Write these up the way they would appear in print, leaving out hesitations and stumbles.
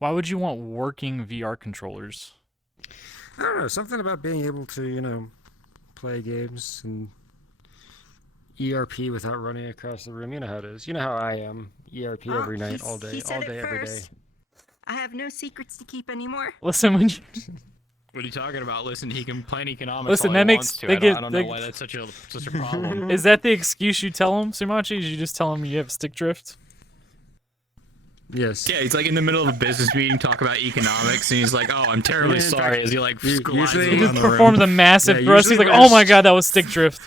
Why would you want working VR controllers? I don't know, something about being able to, play games and ERP without running across the room. You know how it is. You know how I am. ERP every night, all day, He said it every day. first. I have no secrets to keep anymore. Listen, when you... What are you talking about? Listen, he can plan economics. Listen, all that he makes- wants to. they I get- don't they- know why that's such a problem. Is that the excuse you tell him, Sumatchi? Is you just tell him you have stick drift? Yes. Yeah, he's like in the middle of a business meeting, talk about economics, and he's like, "Oh, I'm terribly In sorry." fact, As he like glides usually- He around just the room. performs a massive Yeah, thrust. He's usually like, when oh my it's- god, that was stick drift.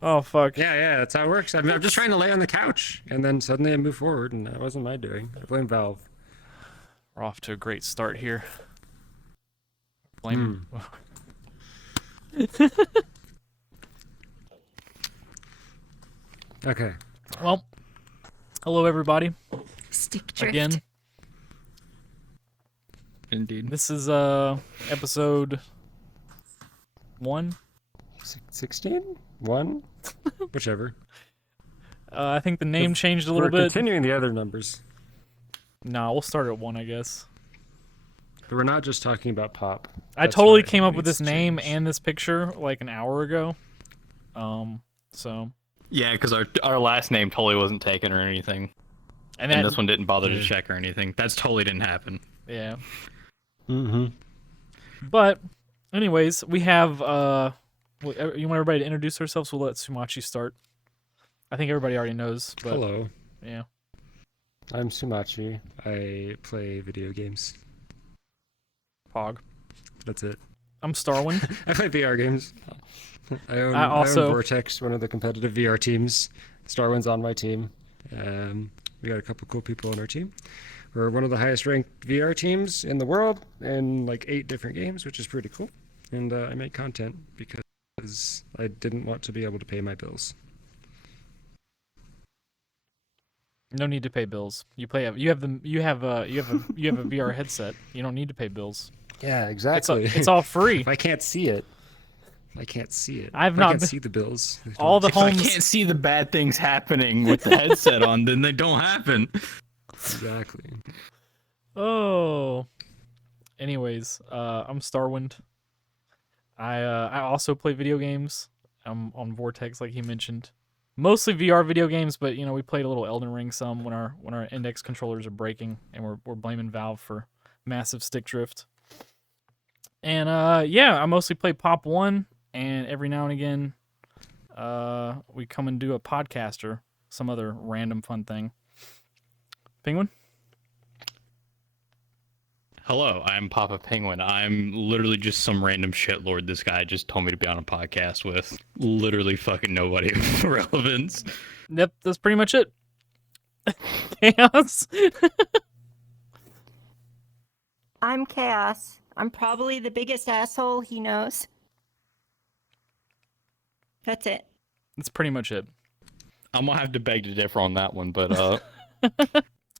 Oh, fuck. Yeah, that's how it works. I'm just trying to lay on the couch, and then suddenly I move forward, and that wasn't my doing. I blame Valve. We're off to a great start here. Blame Okay. Well, hello everybody. Stick drift. Again, Indeed. this is episode 1. 16? 1? Whichever. I think the name changed a little We're bit. continuing the other numbers. Nah, we'll start at 1, I guess. But we're not just talking about pop. I That's totally why came it up with needs this to name change. and this picture like an hour ago. So Yeah, because our last name totally wasn't taken or anything, and and that this one didn't bother to Yeah. check or anything. That's totally didn't happen. yeah. Mm-hmm. But anyways, we have you want everybody to introduce ourselves? We'll let Sumatchi start. I think everybody already knows, but Hello, yeah. I'm Sumatchi. I play video games. Pog. That's it. I'm Starwind. I play VR games. I own also- VRCHAT, one of the competitive VR teams. Starwind's on my team. We got a couple cool people on our team. We're one of the highest ranked VR teams in the world in like 8 different games, which is pretty cool. And I make content because I didn't want to be able to pay my bills. No need to pay bills. You have a VR headset. You don't need to pay bills. Yeah, exactly. It's all free. If I can't see it, I can't see it. I've If not I can been- see the bills. All the If I homes can't see the bad things happening with the headset on, then they don't happen. Exactly. Oh. Anyways, I'm Starwind. I also play video games. I'm on Vortex, like he mentioned. Mostly VR video games, but we played a little Elden Ring some when our index controllers are breaking, and we're blaming Valve for massive stick drift. And I mostly play Pop 1, and every now and again, we come and do a podcast or some other random fun thing. Penguin? Hello, I'm Papa Penguin. I'm literally just some random shitlord this guy just told me to be on a podcast with. Literally fucking nobody of relevance. Yep, that's pretty much it. Chaos. I'm Chaos. I'm probably the biggest asshole he knows. That's it. That's pretty much it. I'm gonna have to beg to differ on that one, but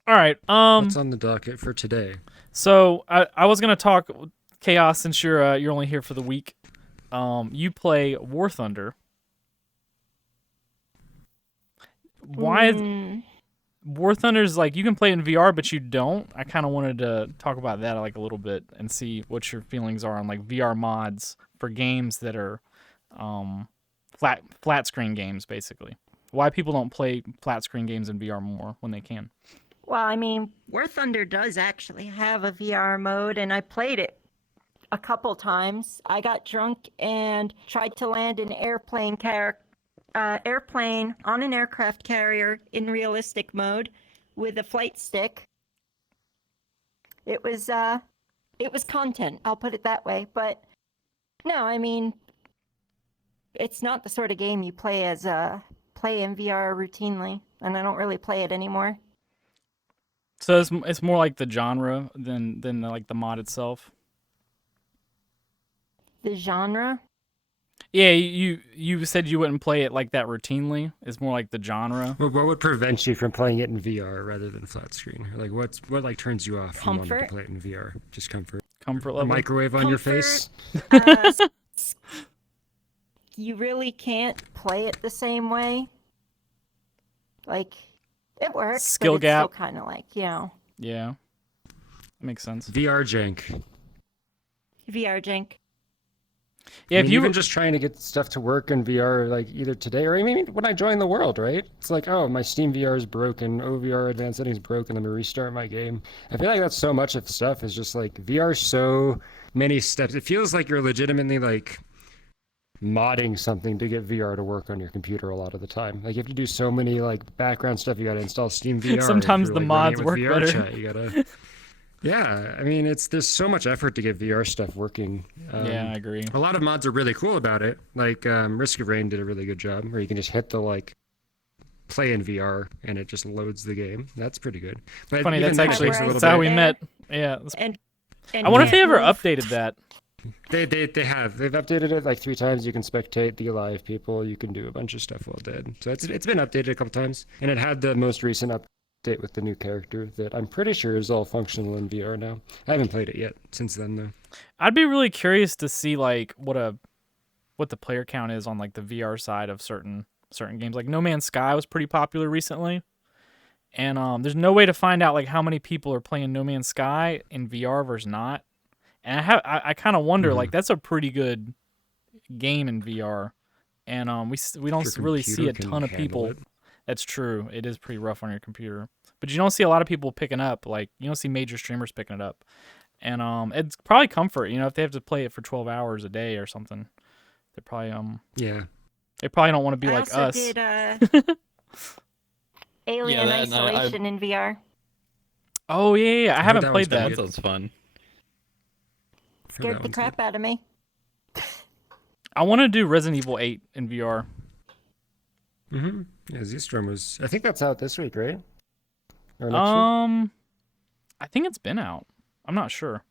All right. What's on the docket for today? So I was gonna talk Chaos since you're only here for the week. You play War Thunder. Why War Thunder's like you can play it in VR, but you don't. I kind of wanted to talk about that like a little bit and see what your feelings are on like VR mods for games that are flat screen games, basically. Why people don't play flat screen games in VR more when they can. Well, I mean, War Thunder does actually have a VR mode, and I played it a couple times. I got drunk and tried to land an airplane on an aircraft carrier in realistic mode with a flight stick. It was content, I'll put it that way. But no, I mean, it's not the sort of game you play in VR routinely, and I don't really play it anymore. So it's more like the genre than like the mod itself. The genre? Yeah, you said you wouldn't play it like that routinely. It's more like the genre. What would prevent you from playing it in VR rather than flat screen? Like what turns you off from wanting to Comfort. play it in VR? Just comfort. Comfort A level. microwave on your face? You really can't play it the same way. Like, it works, Skill but it's gap. still kind of like, Yeah. Makes sense. VR jank. VR jank. Yeah, I if mean, you even just trying to get stuff to work in VR, like either today or I mean, when I joined the world, right? It's like, oh, my Steam VR is broken, OVR advanced settings broken, let me restart my game. I feel like that's so much of stuff is just like VR, so many steps. It feels like you're legitimately like modding something to get VR to work on your computer a lot of the time. Like you have to do so many like background stuff. You got to install Steam VR. Sometimes if you're, the like, running mods it with work VR better. Chat, you gotta. Yeah, I mean, there's so much effort to get VR stuff working. yeah, I agree. A lot of mods are really cool about it. Like Risk of Rain did a really good job, where you can just hit the like play in VR and it just loads the game. That's pretty good. But Funny, even that's then, it actually takes a little that's how bit. we there. met. Yeah. And I wonder if they can't ever move. updated that. They have. They've updated it like 3 times. You can spectate the live people. You can do a bunch of stuff while dead. So it's been updated a couple times, and it had the most recent update with the new character that I'm pretty sure is all functional in VR now. I haven't played it yet since then though. I'd be really curious to see like what the player count is on like the VR side of certain games. Like No Man's Sky was pretty popular recently. And there's no way to find out like how many people are playing No Man's Sky in VR versus not. And I kind of wonder like that's a pretty good game in VR. And we don't Your really see a computer ton can of people. handle it. That's true. It is pretty rough on your computer. But you don't see a lot of people picking up like you don't see major streamers picking it up. And it's probably comfort, if they have to play it for 12 hours a day or something. They probably Yeah. they probably don't want to be I like also us. did Alien that, and I- Isolation in VR. Oh yeah, I heard haven't that played one's that. pretty That sounds fun. Scared the crap out of me. I want to do Resident Evil 8 in VR. Mm-hmm. Yeah, Z-Storm was. I think that's out this week, right? Or next I think it's been out. I'm not sure.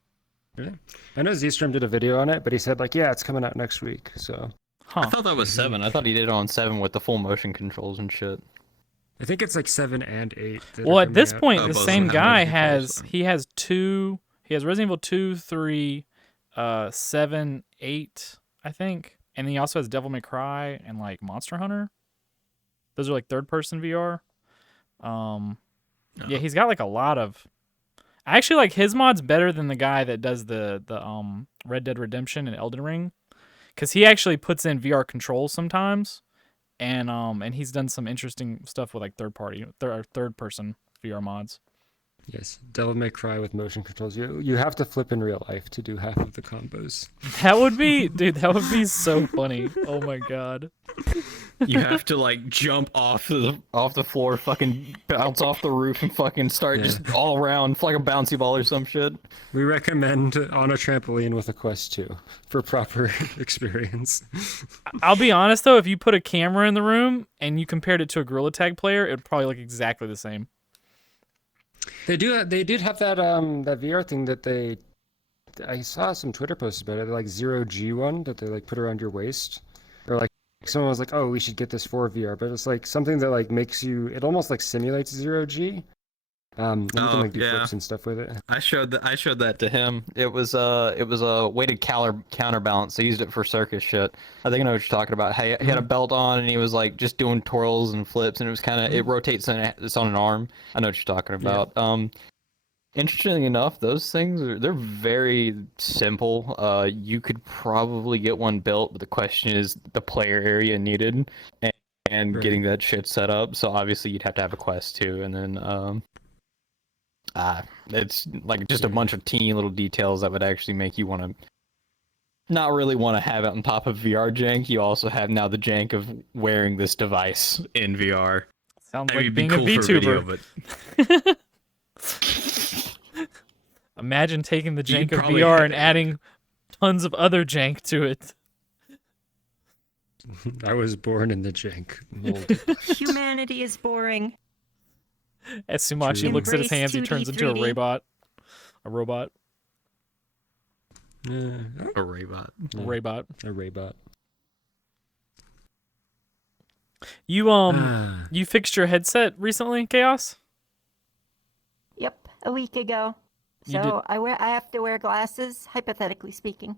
week? Yeah. I know Z-Storm did a video on it, but he said like, yeah, it's coming out next week. So Huh. I thought that was 7. I thought he did it on 7 with the full motion controls and shit. I think it's like 7 and 8. that Well, are at this coming out. point, Oh, the both same of them have guy motion controls, has so. he has two. He has Resident Evil 2, 3, 7, 8, I think, and he also has Devil May Cry and like Monster Hunter. Those are like third-person VR. Yeah, he's got like a lot of. I actually like his mods better than the guy that does the Red Dead Redemption and Elden Ring, because he actually puts in VR controls sometimes, and he's done some interesting stuff with like third-person VR mods. Yes, Devil May Cry with motion controls. You have to flip in real life to do half of the combos. That would be, dude. That would be so funny. Oh my god. You have to like jump off the floor, fucking bounce off the roof, and fucking start just all around like a bouncy ball or some shit. We recommend on a trampoline with a Quest 2 for proper experience. I'll be honest though, if you put a camera in the room and you compared it to a Gorilla Tag player, it would probably look exactly the same. They did have that that VR thing that I saw some Twitter posts about it, like 0G one that they like put around your waist, or like someone was like, oh, we should get this for VR, but it's like something that like makes you, it almost like simulates 0G. And you can like do flips and stuff with it. I showed that to him. It was a weighted counterbalance. I used it for circus shit. I think I know what you're talking about. He had a belt on and he was like just doing twirls and flips, and it was kind of it rotates and it's on an arm. I know what you're talking about. Interestingly enough, those things they're very simple. You could probably get one built, but the question is the player area needed and getting that shit set up. So obviously you'd have to have a Quest 2, and then it's like just a bunch of teeny little details that would actually make you want to not really want to have it on top of VR jank. You also have now the jank of wearing this device in VR. Sounds I mean, like it'd be being cool a for VTuber. video, but Imagine taking the You jank of probably VR had and it. adding tons of other jank to it. I was born in the jank mold. Humanity is boring. As Sumatchi True. looks at his Embrace hands, he 2D, turns into a 3D. robot. A robot. Oh, a robot. A robot. a Raybot. You fixed your headset recently, Chaos? Yep, a week ago. You So I have to wear glasses, hypothetically speaking.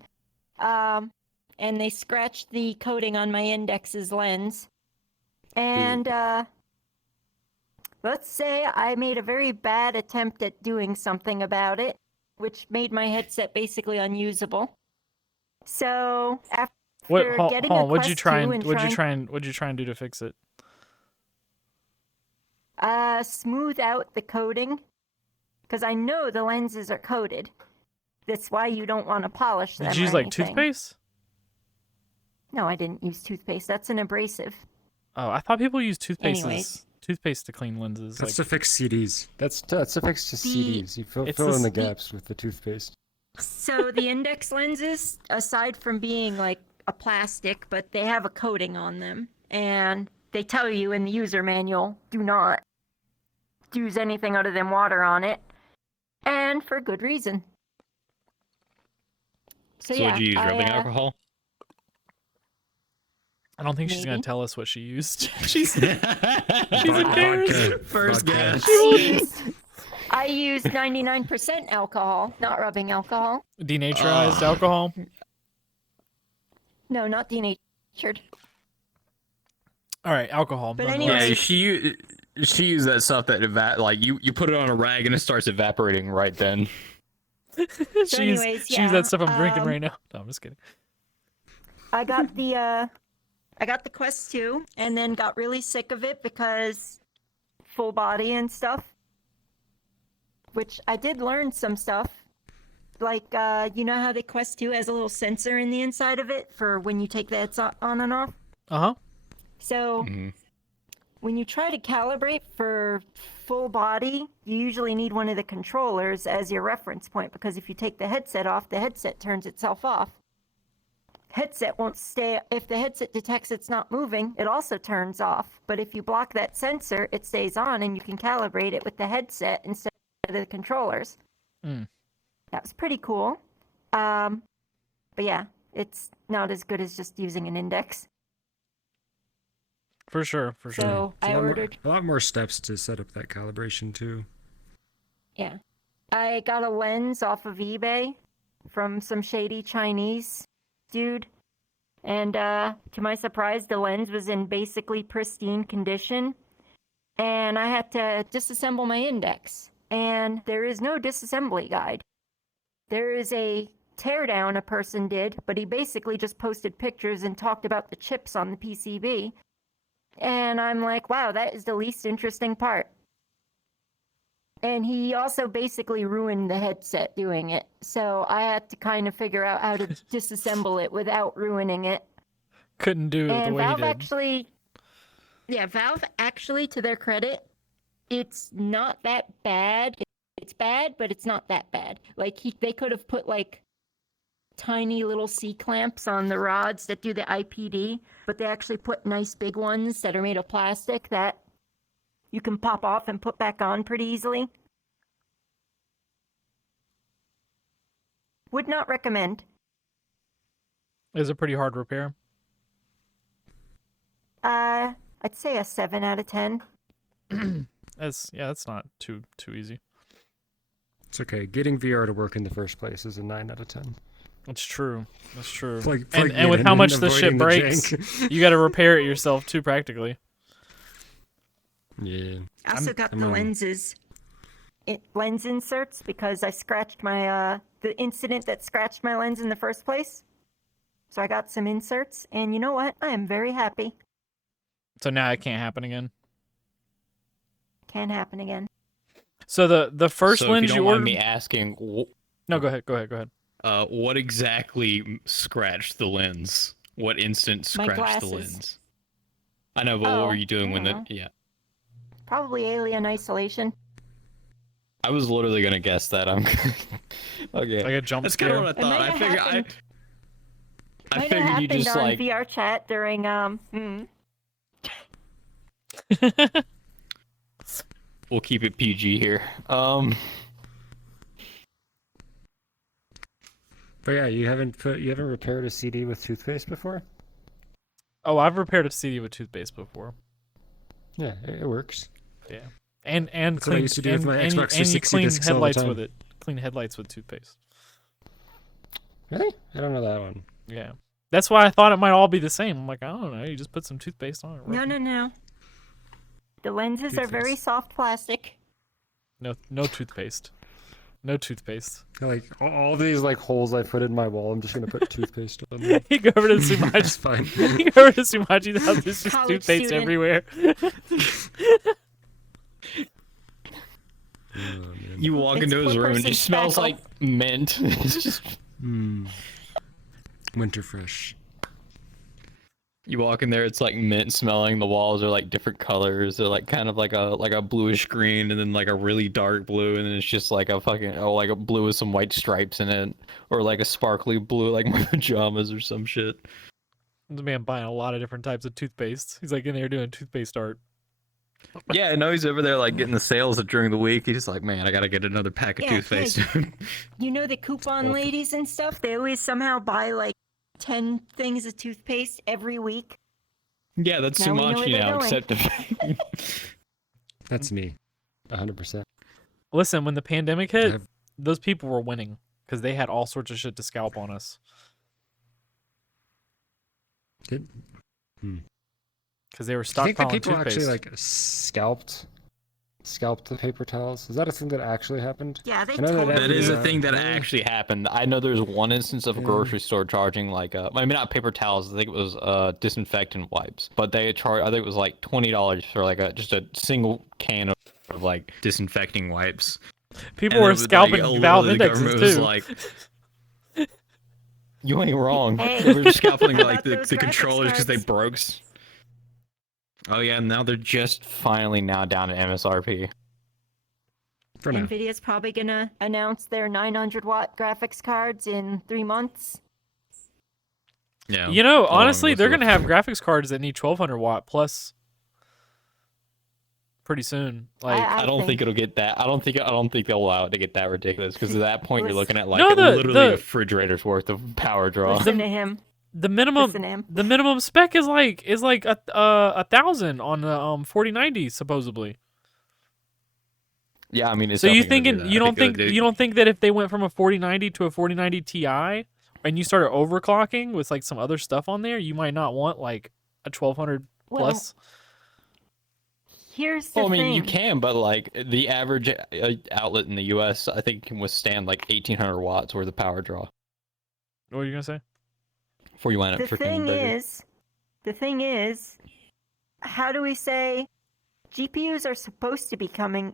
And they scratched the coating on my index's lens. And let's say I made a very bad attempt at doing something about it. which made my headset basically unusable. So after Hold getting on, a what'd you Quest try 2 and what'd you try and do to fix it? smooth out the coating, because I know the lenses are coated. That's why you don't want to polish them. Did you use or like anything. toothpaste? No, I didn't use toothpaste. That's an abrasive. Oh, I thought people use Anyways. toothpaste to clean lenses. That's Like, to fix CDs. That's to fix just CDs. You fill in the gaps with the toothpaste. So the index lenses, aside from being like a plastic, but they have a coating on them, and they tell you in the user manual, do not use anything other than water on it, and for good reason. So yeah, would you use rubbing alcohol? I don't think she's gonna maybe. tell us what she used. she's Vodka. embarrassed. First Vodka. guess. I use 99% alcohol, not rubbing alcohol. Denaturized alcohol. No, not denatured. All right, alcohol. But nonetheless. anyway. Yeah, she used that stuff that like you put it on a rag and it starts evaporating right then. she used yeah, that stuff I'm drinking right now. No, I'm just kidding. I got the Quest 2 and then got really sick of it because full body and stuff. Which I did learn some stuff. Like, you know how the Quest 2 has a little sensor in the inside of it for when you take the heads on and off? Uh-huh. So, when you try to calibrate for full body, you usually need one of the controllers as your reference point, because if you take the headset off, the headset turns itself off. Headset won't stay. If the headset detects it's not moving, it also turns off. But if you block that sensor, it stays on and you can calibrate it with the headset instead of the controllers. That was pretty cool. But yeah, it's not as good as just using an index. For sure. So I ordered. A lot more steps to set up that calibration too. Yeah. I got a lens off of eBay from some shady Chinese dude. And to my surprise, the lens was in basically pristine condition. And I had to disassemble my index. And there is no disassembly guide. There is a teardown a person did, but he basically just posted pictures and talked about the chips on the PCB. And I'm like, wow, that is the least interesting part. And he also basically ruined the headset doing it. So I had to kind of figure out how to disassemble it without ruining it. Couldn't do it And the way Valve he did. Valve actually, to their credit, it's not that bad. It's bad, but it's not that bad. Like, they could have put, like, tiny little C-clamps on the rods that do the IPD, but they actually put nice big ones that are made of plastic that you can pop off and put back on pretty easily. Would not recommend. Is it pretty hard repair? I'd say a 7 out of 10. That's not too easy. It's okay. Getting VR to work in the first place is a 9 out of 10. That's true. And with how much the shit breaks, you got to repair it yourself too, practically. Yeah. I also got the lenses. Lens inserts because I scratched my the incident that scratched my lens in the first place. So I got some inserts, and you know what? I am very happy. So now it can't happen again. Can happen again. So the first so lens if you you don't ordered. mind me asking, No, go ahead. what exactly scratched the lens? What instant My scratched the glasses. lens? I know, but what were you doing when know. yeah? Probably alien isolation. I was literally gonna guess that. I'm okay. Like a jump That's kind scare. of what I It thought. might I have figured happened. I Might have figured you happened just on like VRCHAT during we'll keep it PG here. But yeah, you haven't repaired a CD with toothpaste before? Oh, I've repaired a CD with toothpaste before. Yeah, it works. Yeah. And That's what I clean used to do with my and Xbox you 360 clean discs all the headlights time. with it. Clean headlights with toothpaste. Really? I don't know that one. Yeah. That's why I thought it might all be the same. I'm like, I don't know. You just put some toothpaste on it. No. The lenses are very Toothpaste. soft plastic. No toothpaste. No toothpaste. Like all these like holes I put in my wall, I'm just gonna put toothpaste on them. You go over to It's Sumatchi. fine. You go over to Sumatchi's house. There's just College toothpaste student. everywhere. Oh, man. You walk It's into his per room and it person just smells spackle. like mint. It's just Winter fresh. you walk in there, it's like mint smelling. The walls are like different colors. They're like kind of like a bluish green, and then like a really dark blue, and then it's just like a fucking like a blue with some white stripes in it, or like a sparkly blue like my pajamas or some shit. The man buying a lot of different types of toothpaste. He's like in there doing toothpaste art. Yeah, I know he's over there like getting the sales during the week. He's like, man, I gotta get another pack of Yeah, toothpaste. You know the coupon ladies and stuff? They always somehow buy like 10 things of toothpaste every week. Yeah, that's Now we know where Sumatchi they're now, going. except That's me. 100%. Listen, when the pandemic hit, I've- those people were winning because they had all sorts of shit to scalp on us. Did, Because they were do you think that stockpiling people toothpaste. actually like scalped the paper towels? Is that a thing that actually happened? Yeah, they I know that totally that is a Yeah. thing that Yeah. actually happened. I know there's one instance of a Yeah. grocery store charging like I mean not paper towels. I think it was disinfectant wipes, but they charge. I think it was like $20 for like just a single can of like disinfecting wipes. People And were it was, scalping literally valve the indexes government was too. like, you ain't wrong. Hey, They were scalping how like about the those graphics controllers because they cards? broke. Oh yeah, now they're just finally now down to MSRP. For now. Nvidia's probably gonna announce their 900-watt graphics cards in 3 months. Yeah. You know, Hold on, honestly, what's they're the- gonna have graphics cards that need 1200 watt plus pretty soon. Like, I don't think it'll get that. I don't think they'll allow it to get that ridiculous because at that point you're looking at like No, literally a the- refrigerator's worth of power draw. Listen to him. the minimum Listen to him. the minimum spec is like a 1000 on the 4090 supposedly. Yeah, I mean, it's So you definitely gonna do thinking that. you I don't think they'll do- you don't think that if they went from a 4090 to a 4090 Ti and you started overclocking with like some other stuff on there, you might not want like a 1200 Well, plus. Here's the Well, I mean, thing. you can, but like the average outlet in the U.S., I think can withstand like 1800 watts worth of power draw What are you gonna say? before you wind up The freaking burger. thing is, how do we say GPUs are supposed to becoming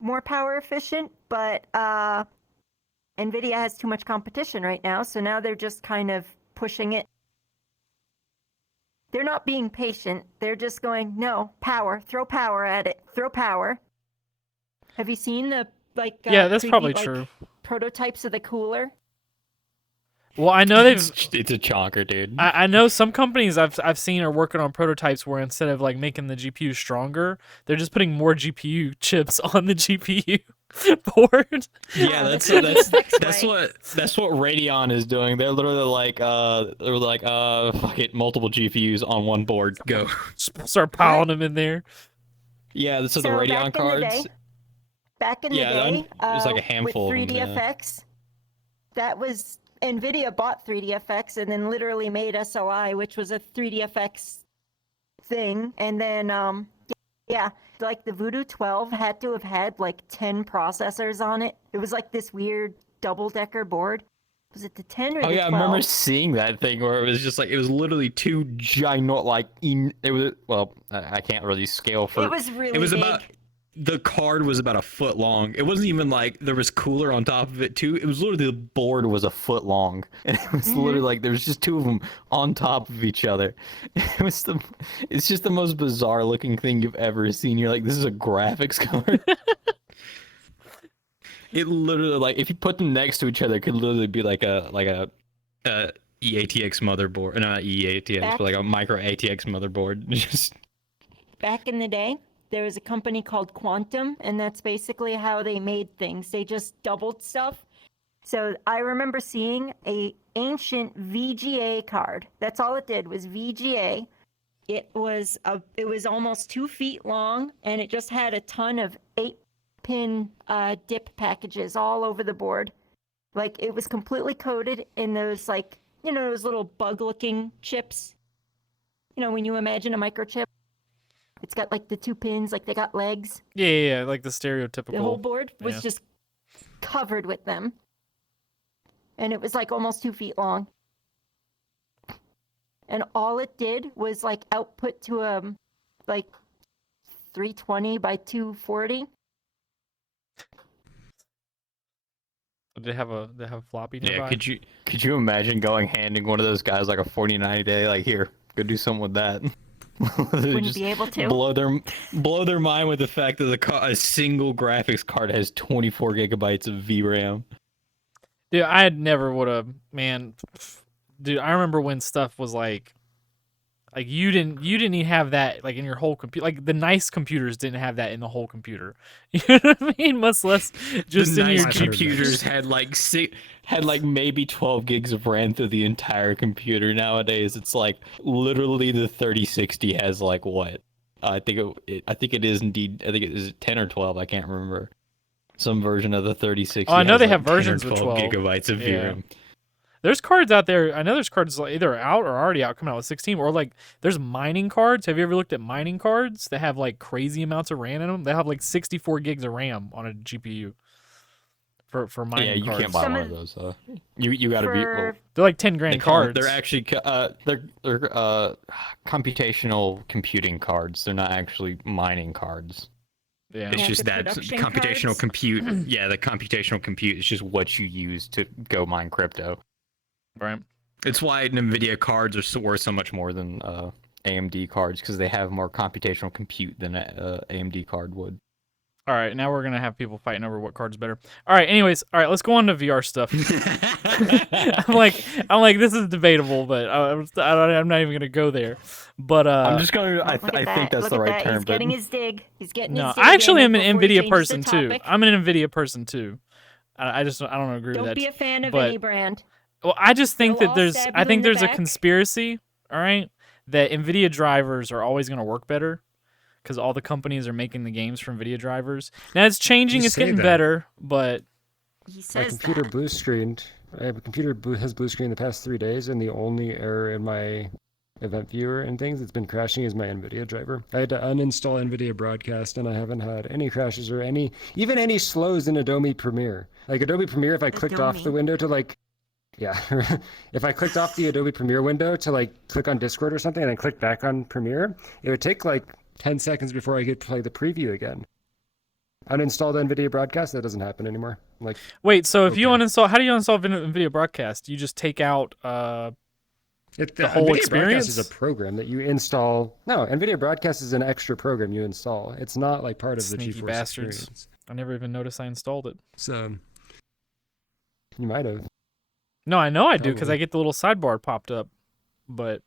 more power efficient, but Nvidia has too much competition right now, so now they're just kind of pushing it. They're not being patient. They're just going, no, power, throw power at it, throw power. Have you seen the Yeah, that's probably like, true. prototypes of the cooler? Well, I know they've It's a chonker, dude. I know some companies I've seen are working on prototypes where instead of like making the GPU stronger, they're just putting more GPU chips on the GPU board. Yeah, Oh, that's that's that's the that's way. what Radeon is doing. They're literally like fuck it, multiple GPUs on one board. Go. Start piling them in there. Yeah, so the So Radeon cards. Back in the Yeah, day, it was like a handful with of them, yeah. 3DFX, that was Nvidia bought 3DFX and then literally made SOI, which was a 3DFX thing, and then yeah, like the Voodoo 12 had to have had like 10 processors on it. It was like this weird double-decker board. Was it the 10 or Oh the yeah, 12? I remember seeing that thing where it was just like it was literally two giant like it was well I can't really scale for It was really it was big. about the card was about a foot long. It wasn't even like there was cooler on top of it too. It was literally the board was a foot long, and it was literally like there was just two of them on top of each other. It's just the most bizarre looking thing you've ever seen. You're like, this is a graphics card. It literally like if you put them next to each other, it could literally be like a EATX motherboard, not EATX, but like a micro ATX motherboard. Just Back in the day, there was a company called Quantum, and that's basically how they made things. They just doubled stuff. So I remember seeing a ancient VGA card. That's all it did was VGA. It was almost 2 feet long, and it just had a ton of 8-pin dip packages all over the board. Like it was completely coated in those those little bug-looking chips. You know, when you imagine a microchip. It's got like the 2 pins, like they got legs. Yeah, like the The whole stereotypical. board was yeah. just covered with them. And it was like almost 2 feet long. And all it did was like output to like 320 by 240. Did they have a floppy nearby? Yeah, could you imagine handing one of those guys like a 4090 day, like, here, go do something with that? They Wouldn't just be able to. Blow their mind with the fact that a single graphics card has 24 gigabytes of VRAM. Dude, I never would have, man. Dude, I remember when stuff was like you didn't even have that like in your whole computer. Like the nice computers didn't have that in the whole computer. You know what I mean? Much less just The in nice your computers had like maybe 12 gigs of RAM through the entire computer. Nowadays, it's like literally the 3060 has like what? I think it is indeed. I think it is 10 or 12. I can't remember. Some version of the 3060. Oh, I know has they like have 10 or versions with 12 gigabytes of Yeah. VRAM. There's cards out there. I know there's cards like either out or already out coming out with 16, or like there's mining cards. Have you ever looked at mining cards that have like crazy amounts of RAM in them? They have like 64 gigs of RAM on a GPU for mining Yeah, you cards. can't buy one of those. You got to be. Well, They're like 10 grand cards. They're actually they're computational computing cards. They're not actually mining cards. yeah. It's Yeah, just the that production computational cards. compute. Yeah, the computational compute is just What you use to go mine crypto. Right. it's why NVIDIA cards are worth so much more. More than AMD cards because they have more computational compute than a AMD card would. All right, now we're gonna have people fighting over what card's better. All right, anyways, all right, let's go on to VR stuff. I'm like, this is debatable, but I'm not even gonna go there. But I'm just gonna. I Look at think that. that's Look the at right that. term. He's getting But his dig. He's getting no, his dig I actually in am an before he Nvidia changes person the too. topic. I'm an Nvidia person too. I don't agree with Don't that. be a fan of but- any brand. Well, I just think They'll that all there's stab I you think in the there's a back. conspiracy, all right, that Nvidia drivers are always going to work better because all the companies are making the games from Nvidia drivers. Now it's changing, You it's say getting that. better, but He My says computer that. blue screened. I have a computer has blue screen the past 3 days, and the only error in my event viewer and things that's been crashing is my NVIDIA driver. I had to uninstall NVIDIA Broadcast, and I haven't had any crashes or even any slows in Adobe Premiere. Like Adobe Premiere, if I clicked off the Adobe? window to like, yeah, if I clicked off the Adobe Premiere window to like click on Discord or something, and I clicked back on Premiere, it would take like 10 seconds before I could play the preview again. Uninstalled NVIDIA Broadcast, that doesn't happen anymore. Like, wait, so if you Okay. uninstall, how do you uninstall NVIDIA Broadcast? You just take out the whole NVIDIA experience? Broadcast is a program that you install. No, NVIDIA Broadcast is an extra program you install. It's not like part of the Sneaky GeForce bastards. experience. I never even noticed I installed it. So you might have. No, I know I do because I Probably. get the little sidebar popped up. But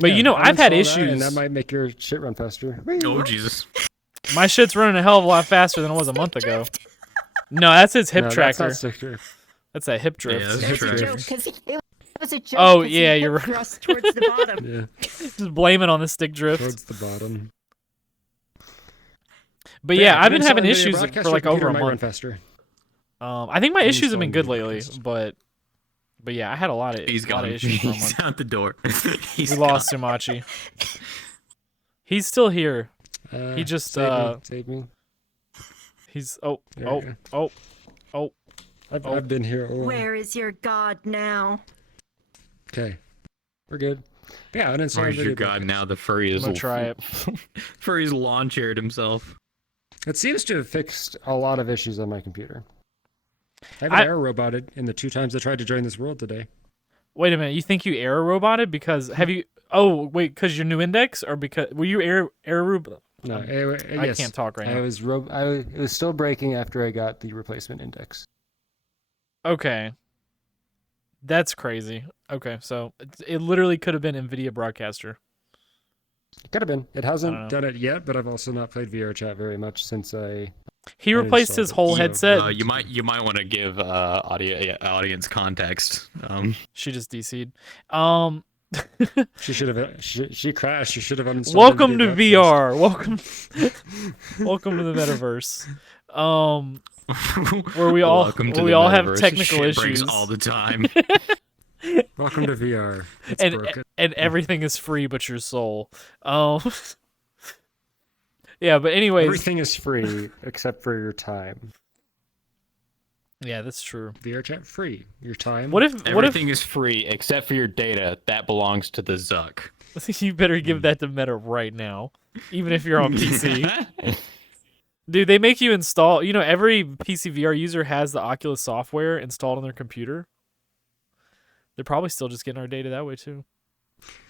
you Yeah, know, I've had uninstall that, issues. and that might make your shit run faster. Oh Jesus! My shit's running a hell of a lot faster than it was a month ago. No, that's his hip No, tracker. That's not stick drift. That's that hip drift. Yeah, that's It was a Drift. joke because it was a joke. Oh, 'cause he yeah, hip you're right. thrust towards the bottom. Yeah, Just blame it on the stick drift. towards the bottom. But yeah, I've been uninstall having NVIDIA issues Broadcast, for your like computer over a might run month. faster. I think my issues have been good Uninstall lately, NVIDIA but yeah, I had a lot of He's lot gone. of issues for a month. He's out the door. He's We lost Sumatchi. He's still here. He just save me. he's There we go. I've been here. Where is your god now? Okay, we're good. Yeah, uninstall Where's your NVIDIA god Broadcast. now? The furry I'm is gonna try it. Furry's lawn chaired himself. It seems to have fixed a lot of issues on my computer. I have I- an error roboted in the 2 times I tried to join this world today. Wait a minute, you think you error roboted because have you? Oh wait, because your new index or because were you error No, I yes, can't talk right I now. was it was still breaking after I got the replacement index. Okay. That's crazy. Okay, so it literally could have been NVIDIA Broadcaster. It could have been. It hasn't know. done it yet, but I've also not played VRCHAT very much since I. He I replaced his installed it, whole so- headset. You might want to give audience context. She just DC'd. She should have. She crashed. She should have uninstalled. Welcome to NVIDIA Broadcast. VR. Welcome to the metaverse. Where we all Welcome to where we the all have metaverse. technical Shit breaks issues. all the time. Welcome to VR. It's broken. and everything is free but your soul. Yeah, but anyways, Everything is free except for your time. yeah, that's true. VRChat free. Your time. What if Everything is free except for your data. That belongs to the Zuck. you better give that to Meta right now, even if you're on PC. Dude, they make you install. You know, every PC VR user has the Oculus software installed on their computer. They're probably still just getting our data that way too.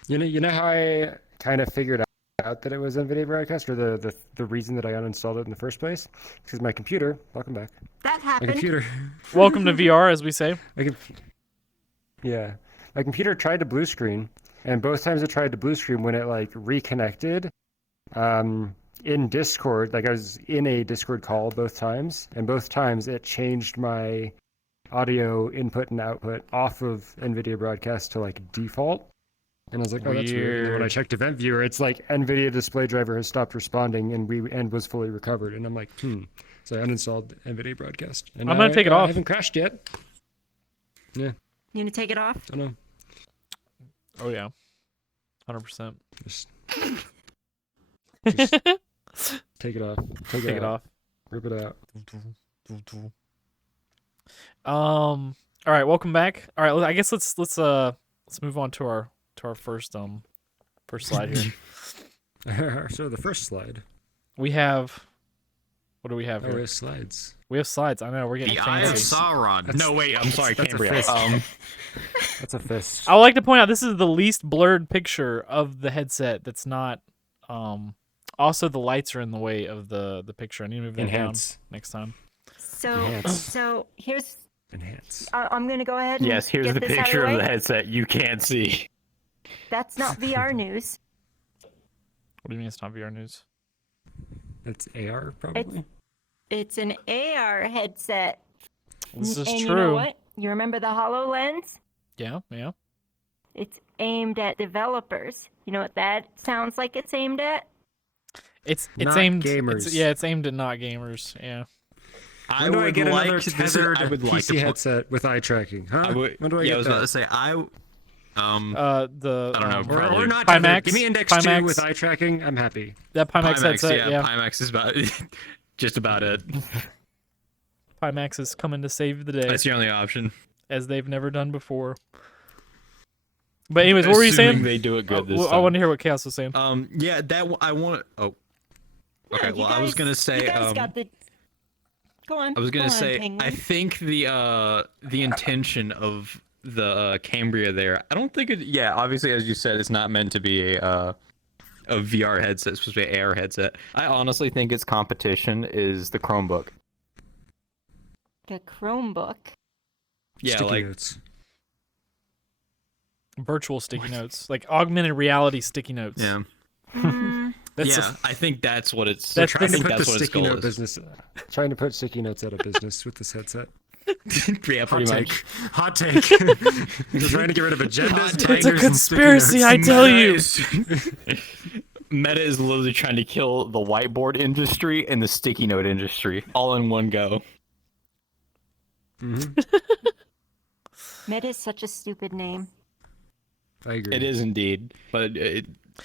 You know how I kind of figured out that it was NVIDIA Broadcast, or the reason that I uninstalled it in the first place? Because my computer. Welcome back. That My happened. computer. Welcome to VR, as we say. Yeah, my computer tried to blue screen, and both times it tried to blue screen when it like reconnected. In Discord, like I was in a Discord call both times, and both times it changed my audio input and output off of NVIDIA Broadcast to like default. And I was like, oh, that's weird. And then when I Weird. checked Event Viewer, it's like NVIDIA Display Driver has stopped responding and was fully recovered. And I'm like, So I uninstalled NVIDIA Broadcast. And I'm gonna take it I off. haven't crashed yet. Yeah, You gonna take it off? I don't know. Oh yeah, 100%. Just take it off. Take Take it off. Rip it out. All right, welcome back. All right, I guess let's move on to our first slide here. So the first slide. We have, what do we have Oh, here? we have slides. We have slides. I know we're getting The Eye of fancy. Sauron. No, wait. I'm sorry, that's a Cambria. fist. That's a fist. I would like to point out this is the least blurred picture of the headset. That's not. Also, the lights are in the way of the picture. I need to move that Enhance. down next time. So here's. Enhance. I'm gonna go ahead and Yes, here's get the this out picture of of the the way. headset you can't see. That's not VR news. What do you mean it's not VR news? That's AR, probably. It's an AR headset. This is and true. you know what? You remember the HoloLens? Yeah, yeah. It's aimed at developers. You know what that sounds like it's aimed at? It's Not aimed. gamers. It's aimed at not gamers. Yeah. When do I get another this is- tethered I would like PC to headset with eye tracking? Huh? I would, When do I yeah, get I was that? about to say The I don't know, um, Or not Pimax, tethered. Give me Index 2 Pimax. with eye tracking. I'm happy. that Pimax headset. Yeah, Pimax is about just about it. Pimax is coming to save the day, That's your only option. as they've never done before. But anyways, what were you Assuming saying? they do it good this I time. want to hear what Chaos was saying. Yeah, I want. Oh, okay. Yeah, you Well, I was guys- gonna say. You guys got the. Go on. I was gonna go on, say. Penguin. I think the intention of the Cambria there. I don't think it. Yeah, obviously, as you said, it's not meant to be a VR headset. It's supposed to be an AR headset. I honestly think its competition is the Chromebook. A Chromebook. Yeah, Sticky like notes. Virtual sticky notes, like augmented reality sticky notes. yeah, That's yeah. I think that's what it's. That's- Trying I to think put the that's what its sticky goal note is. business. Trying to put sticky notes out of business with this headset. Yeah, Hot pretty take. much. Hot take. You're trying to get rid of agendas. Hot take. It's a bangers, and conspiracy, sticky I notes. tell you. Meta is literally trying to kill the whiteboard industry and the sticky note industry all in one go. Mhm. Meta is such a stupid name. I agree. It is indeed, but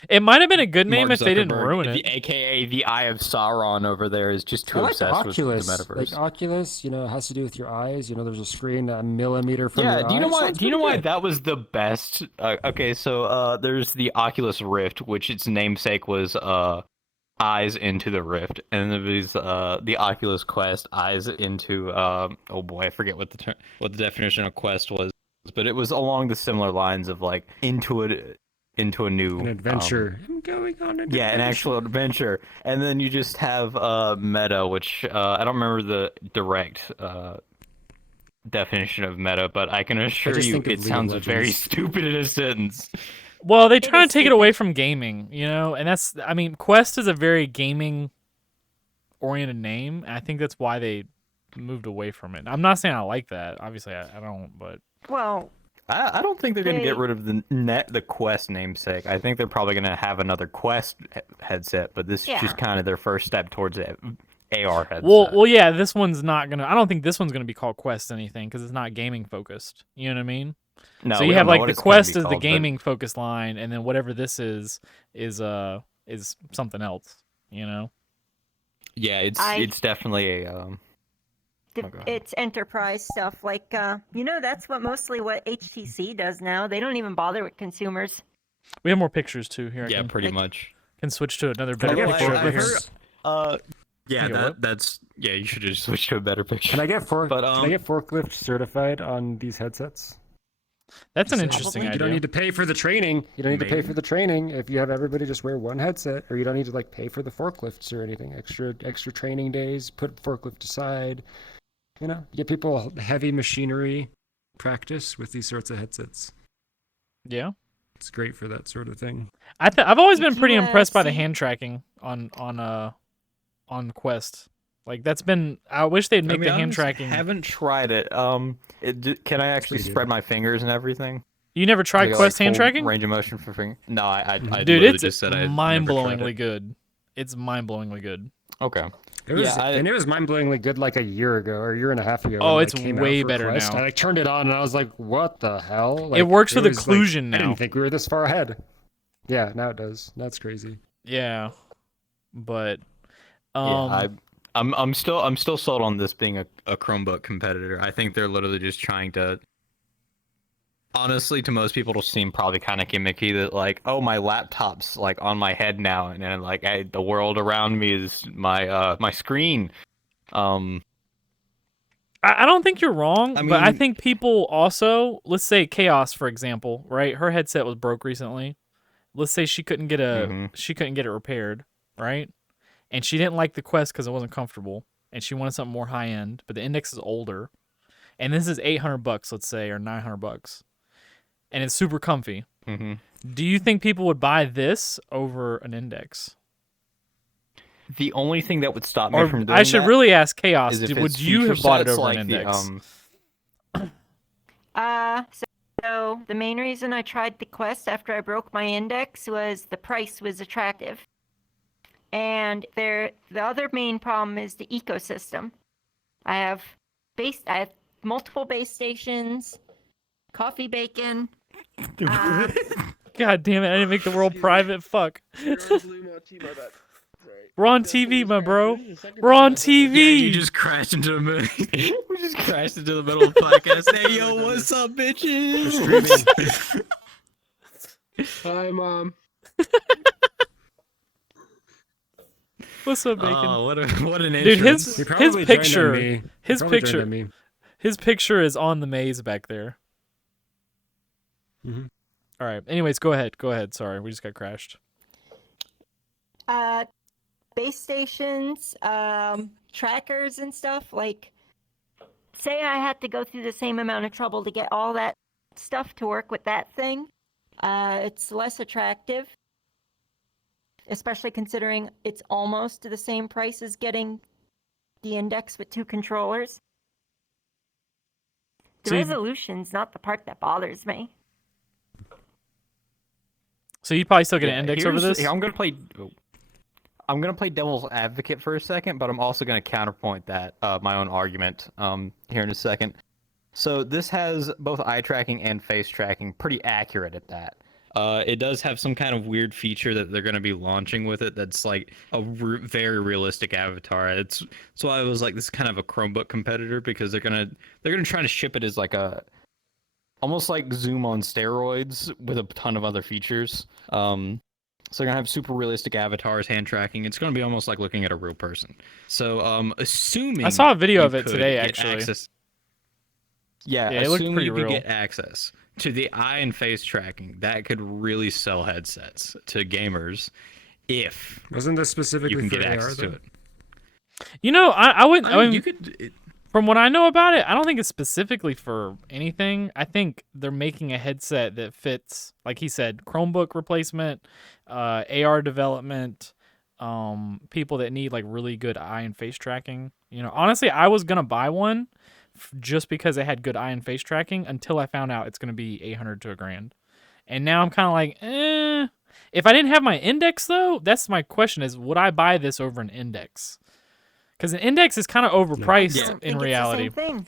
It might have been a good name Mark if they didn't Zuckerberg, ruin it. AKA the Eye of Sauron over there is just I too like obsessed with the Oculus. metaverse. Like Oculus, it has to do with your eyes. There's a screen a millimeter from Yeah, your do you know eye. why? Sounds Do you know pretty why good. that was the best? Okay, so there's the Oculus Rift, which its namesake was eyes into the Rift, and there was the Oculus Quest, eyes into oh boy, I forget what the definition of Quest was, but it was along the similar lines of like into a new An adventure. I'm going on an yeah, an adventure. actual adventure, and then you just have meta, which I don't remember the direct definition of meta, but I can assure just you think of it League of sounds very Legends. stupid in a sentence. Well, they It try to is take it stupid. away from gaming, and that's. I mean, Quest is a very gaming-oriented name, and I think that's why they moved away from it. I'm not saying I like that. Obviously, I don't, but Well, I don't think they're gonna They- get rid of the Quest namesake. I think they're probably gonna have another Quest headset, but this is Yeah. just kind of their first step towards a AR headset. well, yeah. This one's not gonna. I don't think this one's gonna be called Quest anything because it's not gaming focused. You know what I mean? no, So we you don't have know like what the it's gonna be Quest is the called, but- gaming focused line, and then whatever this is something else. You know? Yeah, I- it's definitely a D- Oh, go ahead. It's enterprise stuff. Like, that's mostly what HTC does now. They don't even bother with consumers. We have more pictures too here. yeah, I pretty like- much. can switch to another Can I better get picture over I've here. heard, yeah, You get what? that's yeah. You should just switch to a better picture. Can I get But, can I get forklift certified on these headsets? That's an So interesting you idea. don't need to pay for the training. You don't need to pay Maybe. for the training if you have everybody just wear one headset, or you don't need to like pay for the forklifts or anything. Extra training days. Put forklift aside. You know, get people heavy machinery practice with these sorts of headsets. Yeah. It's great for that sort of thing. I've always been Did pretty you, impressed by the see- hand tracking on Quest. Like that's been. I wish they'd make the hand tracking. Haven't tried it. Can I actually pretty good. spread my fingers and everything? You never tried Like, Quest hand full tracking? range of motion for finger? No, I Dude, literally it's just said I never tried mind-blowingly it. good. It's mind-blowingly good. Okay. It was, Yeah, and it was mind-blowingly good like a year ago or a year and a half ago. Oh, when it it's came out way for better Quest. now. I like turned it on and I was like, "What the hell?" Like, It works with was, like, occlusion I now. didn't think we were this far ahead. Yeah, now it does. That's crazy. Yeah, but Yeah, I'm still sold on this being a Chromebook competitor. I think they're literally just trying to. Honestly, to most people, it'll seem probably kind of gimmicky that like, oh, my laptop's like on my head now, and then like the world around me is my screen. I don't think you're wrong. I But I mean- think people also, let's say Chaos for example, right? Her headset was broke recently. Let's say she couldn't get it repaired, right? And she didn't like the Quest because it wasn't comfortable, and she wanted something more high end. But the Index is older, and this is $800, let's say, or $900, and it's super comfy. hmm Do you think people would buy this over an Index? The only thing that would stop me Or from doing I should that really ask Chaos, is if would it's you feature have bought it sets over like an the, Index? So the main reason I tried the Quest after I broke my Index was the price was attractive. And the other main problem is the ecosystem. I have multiple base stations, coffee bacon. God damn it! I didn't make the world private. Fuck. We're on TV, my bro. We're on TV. crashed into the moon. We just crashed into the middle of the podcast. Hey, yo, what's up, bitches? Hi, Mom. What's up, Bacon? Oh, what an Dude, entrance. He probably joined picture- on me. his He probably joined picture- on me. His picture is on the maze back there. Mhm. All right. Anyways, go ahead. Go ahead. Sorry, we just got crashed. Base stations, trackers and stuff. Like, say I had to go through the same amount of trouble to get all that stuff to work with that thing. It's less attractive, especially considering it's almost the same price as getting the Index with 2 controllers. The So you- resolution's not the part that bothers me. So you'd probably still get an Yeah, Index over here's- this? I'm gonna play devil's advocate for a second, but I'm also gonna counterpoint that my own argument here in a second. So this has both eye tracking and face tracking, pretty accurate at that. It does have some kind of weird feature that they're going to be launching with it that's like a very realistic avatar. It's so I was like, this is kind of a Chromebook competitor because they're gonna try to ship it as like a almost like Zoom on steroids with a ton of other features. So they're gonna have super realistic avatars, hand tracking. It's gonna be almost like looking at a real person. So assuming I saw a video you of it could today, get actually. access- Yeah, Yeah, it looked assuming pretty you could real. get access to the eye and face tracking, that could really sell headsets to gamers if Wasn't this you specifically can for get AR access though? to it. You know, I wouldn't. I mean, you could. from what I know about it, I don't think it's specifically for anything. I think they're making a headset that fits, like he said, Chromebook replacement, AR development, people that need like really good eye and face tracking. You know, honestly, I was gonna buy one just because it had good eye and face tracking until I found out it's gonna be $800 to $1,000, and now I'm kind of like, eh. If I didn't have my Index though, that's my question: is would I buy this over an Index? Because an Index is kind of overpriced Yeah. I don't in think reality. It's the same thing.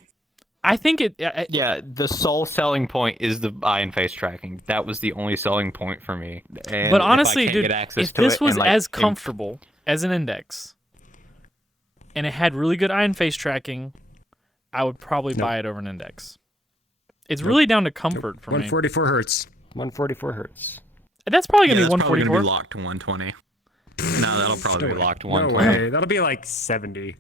I think it. Yeah, the sole selling point is the eye and face tracking. That was the only selling point for me. And But if I honestly, can't dude, get access if to this it was and, like, as comfortable as an Index, and it had really good eye and face tracking, I would probably Nope. buy it over an Index. It's really down to comfort for me. 144 hertz. 144 hertz. That's probably Yeah, gonna be that's probably 144. gonna be locked to 120. No, that'll probably be locked to No 120. way. That'll be like 70.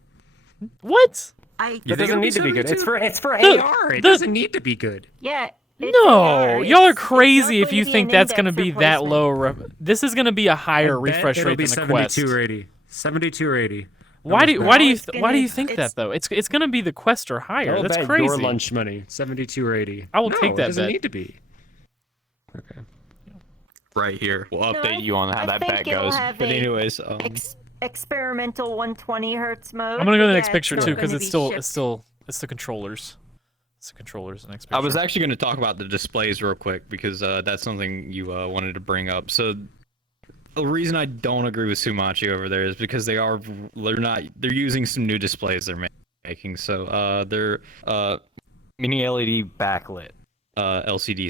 What? I You That think doesn't it'll need to be good. 72? It's for The- AR. It the- doesn't need to be good. yeah. it's No, AR. y'all are It's crazy not if you going to be think an that's gonna index be that replacement. low. This is gonna be a higher I bet refresh it'll rate be than the Quest. 72 or 80. 72 or 80. Why do you No, it's why do you gonna- think it's- that though? It's gonna be the Quest or higher. I'll That's bet crazy. your lunch money. 72 or 80. I will No, take that It doesn't bet. need to be. Okay. Right here. We'll No, update you on how I that think bet it'll goes. have But a anyways, experimental 120 hertz mode. I'm gonna go to the but next yeah, picture it's too still because gonna it's be still shipped. it's the controllers. It's the controllers. The next picture. I was actually going to talk about the displays real quick because that's something you wanted to bring up. So the reason I don't agree with Sumatchi over there is because they're using some new displays they're making. So they're Mini LED backlit. LCD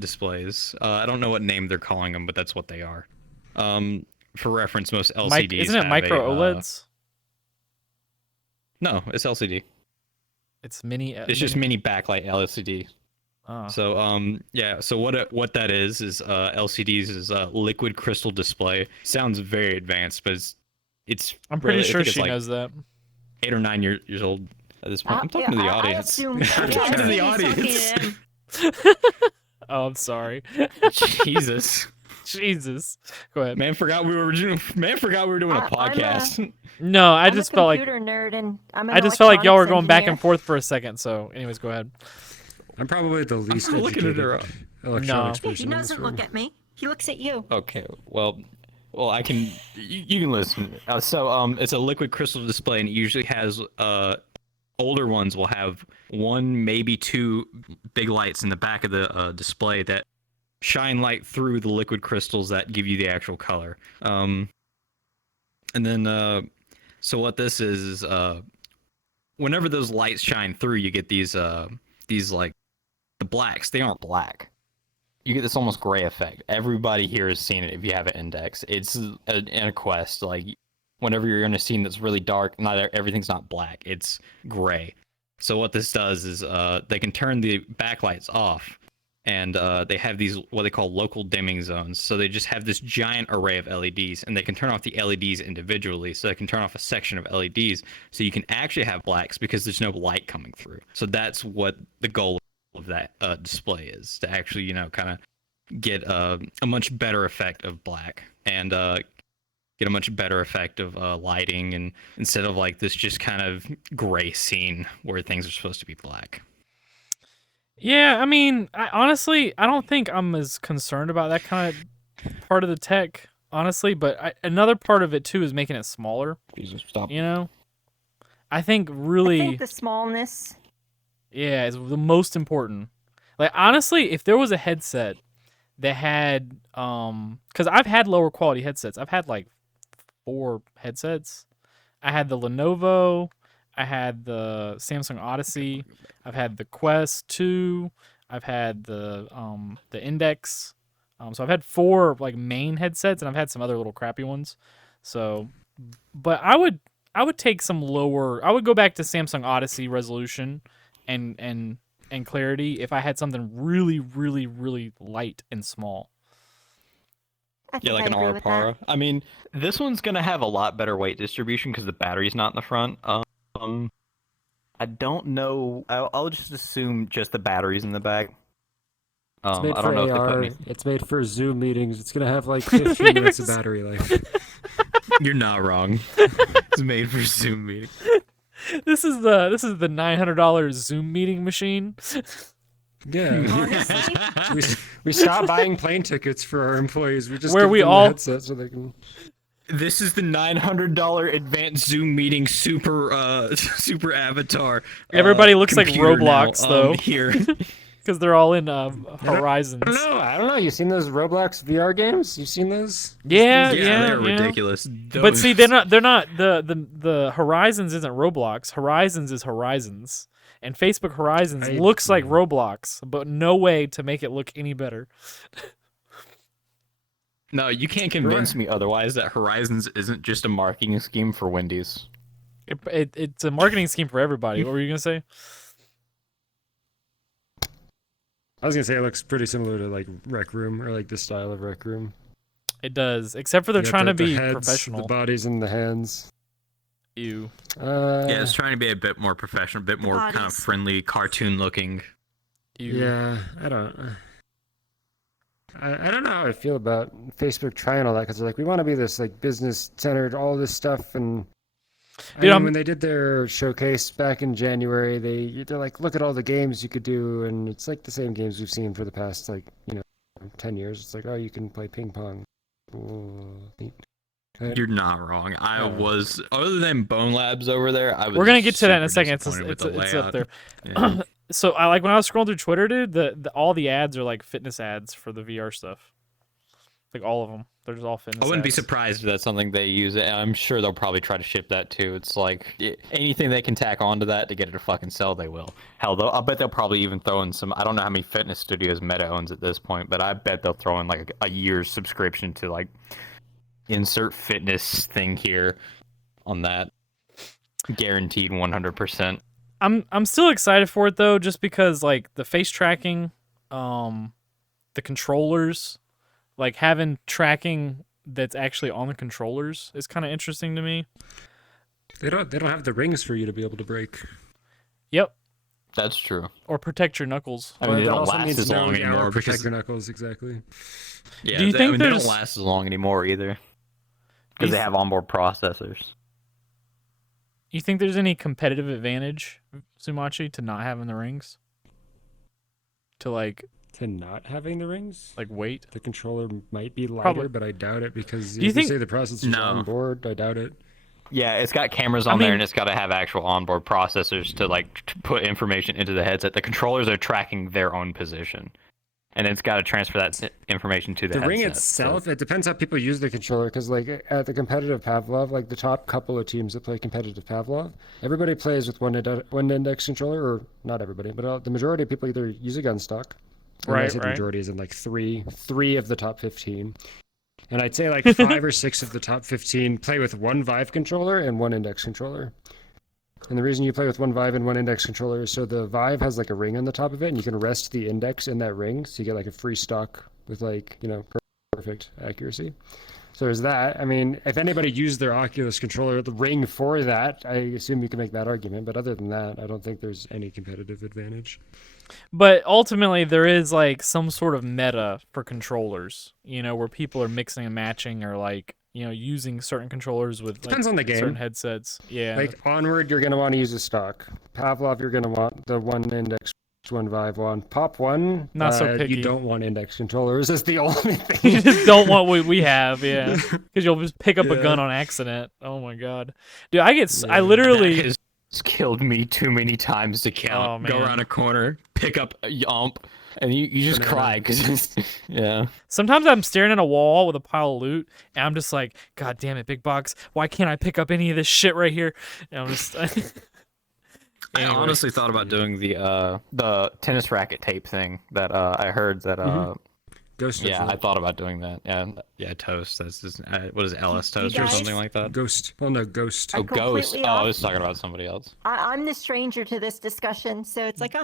displays. I don't know what name they're calling them, but that's what they are. For reference, most LCDs Isn't it have micro a, OLEDs? No, it's LCD. It's mini. It's just mini backlight LCD. Oh. So yeah, so what that is LCDs is a liquid crystal display. Sounds very advanced, but it's I'm pretty really- I sure think it's she like knows that. 8 or 9 years old at this point. I'm talking to the I audience. assume, I'm yeah, talking to I the assume he's talking audience. to them. Oh, I'm sorry. Jesus. Jesus. Go ahead. Man forgot we were doing a I'm a- podcast. No, I I'm just a felt like computer nerd, and I'm an I just felt like y'all were electronics going back and engineer. forth for a second. So, anyways, go ahead. I'm probably the least not looking at educated her. electronics Yeah, he person in this doesn't room. look at me. He looks at you. Okay, well I can You can listen. it's a liquid crystal display and it usually has older ones will have one, maybe two big lights in the back of the display that shine light through the liquid crystals that give you the actual color. And then so what this is whenever those lights shine through, you get these like the blacks. They aren't Black. You get this almost gray effect. Everybody here has seen it if you have an Index. It's in a Quest. Like, whenever you're in a scene that's really dark, everything's not black. It's gray. So what this does is they can turn the backlights off, and they have these what they call local dimming zones. So they just have this giant array of LEDs, and they can turn off the LEDs individually. So they can turn off a section of LEDs, so you can actually have blacks because there's no light coming through. So that's what the goal of that display is, to actually kind of get a much better effect of black and get a much better effect of lighting, and instead of like this just kind of gray scene where things are supposed to be black. Yeah, I mean, honestly, I don't think I'm as concerned about that kind of part of the tech, honestly. But another part of it too is making it smaller. Jesus, stop. You know, I think I really, think the smallness. yeah, is the most important. Like honestly, if there was a headset that had, because I've had lower quality headsets. I've had like 4 headsets. I had the Lenovo. I had the Samsung Odyssey. I've had the Quest 2. I've had the Index. So I've had 4 like main headsets, and I've had some other little crappy ones. So, but I would take some lower. I would go back to Samsung Odyssey resolution, and clarity if I had something really, really, really light and small. I Yeah, think like I an agree with that. Aura. I mean, This one's gonna have a lot better weight distribution because the battery's not in the front. I don't know. I'll just assume just the battery's in the back. It's made I for don't know if they put AR. any. It's made for Zoom meetings. It's gonna have like 15 minutes of battery life. you're not wrong. It's made for Zoom meeting. This is the $900 Zoom meeting machine. Yeah. Honestly, we stopped buying plane tickets for our employees. We just Where give we them all- the headset so they can. This is the $900 advanced Zoom meeting super super avatar. Everybody looks like computer now, Roblox, though. Here. Because they're all in Horizons. I don't know. You seen those Roblox VR games? You seen those? Yeah, they're yeah. ridiculous. But see, they're not the Horizons isn't Roblox. Horizons is Horizons. And Facebook Horizons looks like Roblox, but no way to make it look any better. No, you can't convince me otherwise that Horizons isn't just a marketing scheme for Wendy's. It's a marketing scheme for everybody. What were you gonna say? I was gonna say it looks pretty similar to like Rec Room or like the style of Rec Room. It does, except for they're You got trying to the be heads, professional. the bodies, and the hands. Ew. Yeah, it's trying to be a bit more professional, a bit more kind of bodies. friendly, cartoon looking. Ew. Yeah, I don't. I don't know how I feel about Facebook trying all that because they're like, we want to be this like business centered, all this stuff, and I Dude, mean, when they did their showcase back in January, they're like, look at all the games you could do, and it's like the same games we've seen for the past 10 years. It's like, oh, you can play ping pong. Ooh, neat. You're not wrong. I Oh. was, other than Bone Labs over there, I was. We're gonna get to that in a super second. disappointed with It's the up there. layout. Yeah. So I like when I was scrolling through Twitter, dude. All the ads are like fitness ads for the VR stuff. Like all of them, they're just all fitness. I wouldn't be ads. surprised if that's something they use. And I'm sure they'll probably try to ship that too. It's like anything they can tack onto that to get it to fucking sell, they will. Hell, I bet they'll probably even throw in some. I don't know how many fitness studios Meta owns at this point, but I bet they'll throw in like a year's subscription to like insert fitness thing here on that. Guaranteed 100%. I'm still excited for it though, just because like the face tracking, the controllers, like having tracking that's actually on the controllers is kind of interesting to me. They don't have the rings for you to be able to break. Yep. That's true. Or protect your knuckles. I mean, they That don't also last means as long no, yeah, or anymore protect because- your knuckles, exactly. Yeah, Do you they, think I mean, they there's- don't Last last. as long anymore either. Because they You- have onboard processors. You think there's any competitive advantage, Sumatchi, to not having the rings? To like To not having the rings? weight? The controller might be lighter, Probably. but I doubt it because Do you if think- you say the processor's No. on board, I doubt it. Yeah, it's got cameras I on there, mean- and it's got to have actual onboard processors to like put information into the headset. The controllers are tracking their own position, and it's got to transfer that information to the The headset. ring so- itself, it depends how people use the controller. Because like at the competitive Pavlov, like the top couple of teams that play competitive Pavlov, everybody plays with one index controller, or not everybody, but the majority of people either use a gun stock. And when I Right, say the right. majority is in like three of the top 15. And I'd say like 5 or 6 of the top 15 play with one Vive controller and one index controller. And the reason you play with one Vive and one index controller is so the Vive has like a ring on the top of it, and you can rest the index in that ring, so you get like a free stock with like, perfect accuracy. So there's that. I mean, if anybody used their Oculus controller, the ring for that, I assume you can make that argument. But other than that, I don't think there's any competitive advantage. But ultimately, there is like some sort of meta for controllers, where people are mixing and matching, or like using certain controllers with Depends on the game. certain headsets. Yeah, Like Onward, you're gonna want to use a stock. Pavlov, you're gonna want the one index, one Vive one. Pop one, Not so picky. You don't want index controllers. That's the only you thing. just don't want what we have, yeah, because you'll just pick up a Yeah. gun on accident. Oh my god, dude, I Yeah. literally. That has It's killed me too many times to count. Oh man. go around a corner, pick up. Yomp. And you just Banana. cry because yeah. Sometimes I'm staring at a wall with a pile of loot, and I'm just like, God damn it, big box! Why can't I pick up any of this shit right here? And I'm just. I Anyway. honestly thought about doing The tennis racket tape thing that I heard that Ghost. yeah, does I that. thought about doing that. Yeah. yeah toast. That's just, what is it, LS You toast or guys- something like that. Ghost. Well, no, Ghost. I'm Oh, Ghost. completely Oh, I off. was talking about somebody else. I'm the stranger to this discussion, so it's like,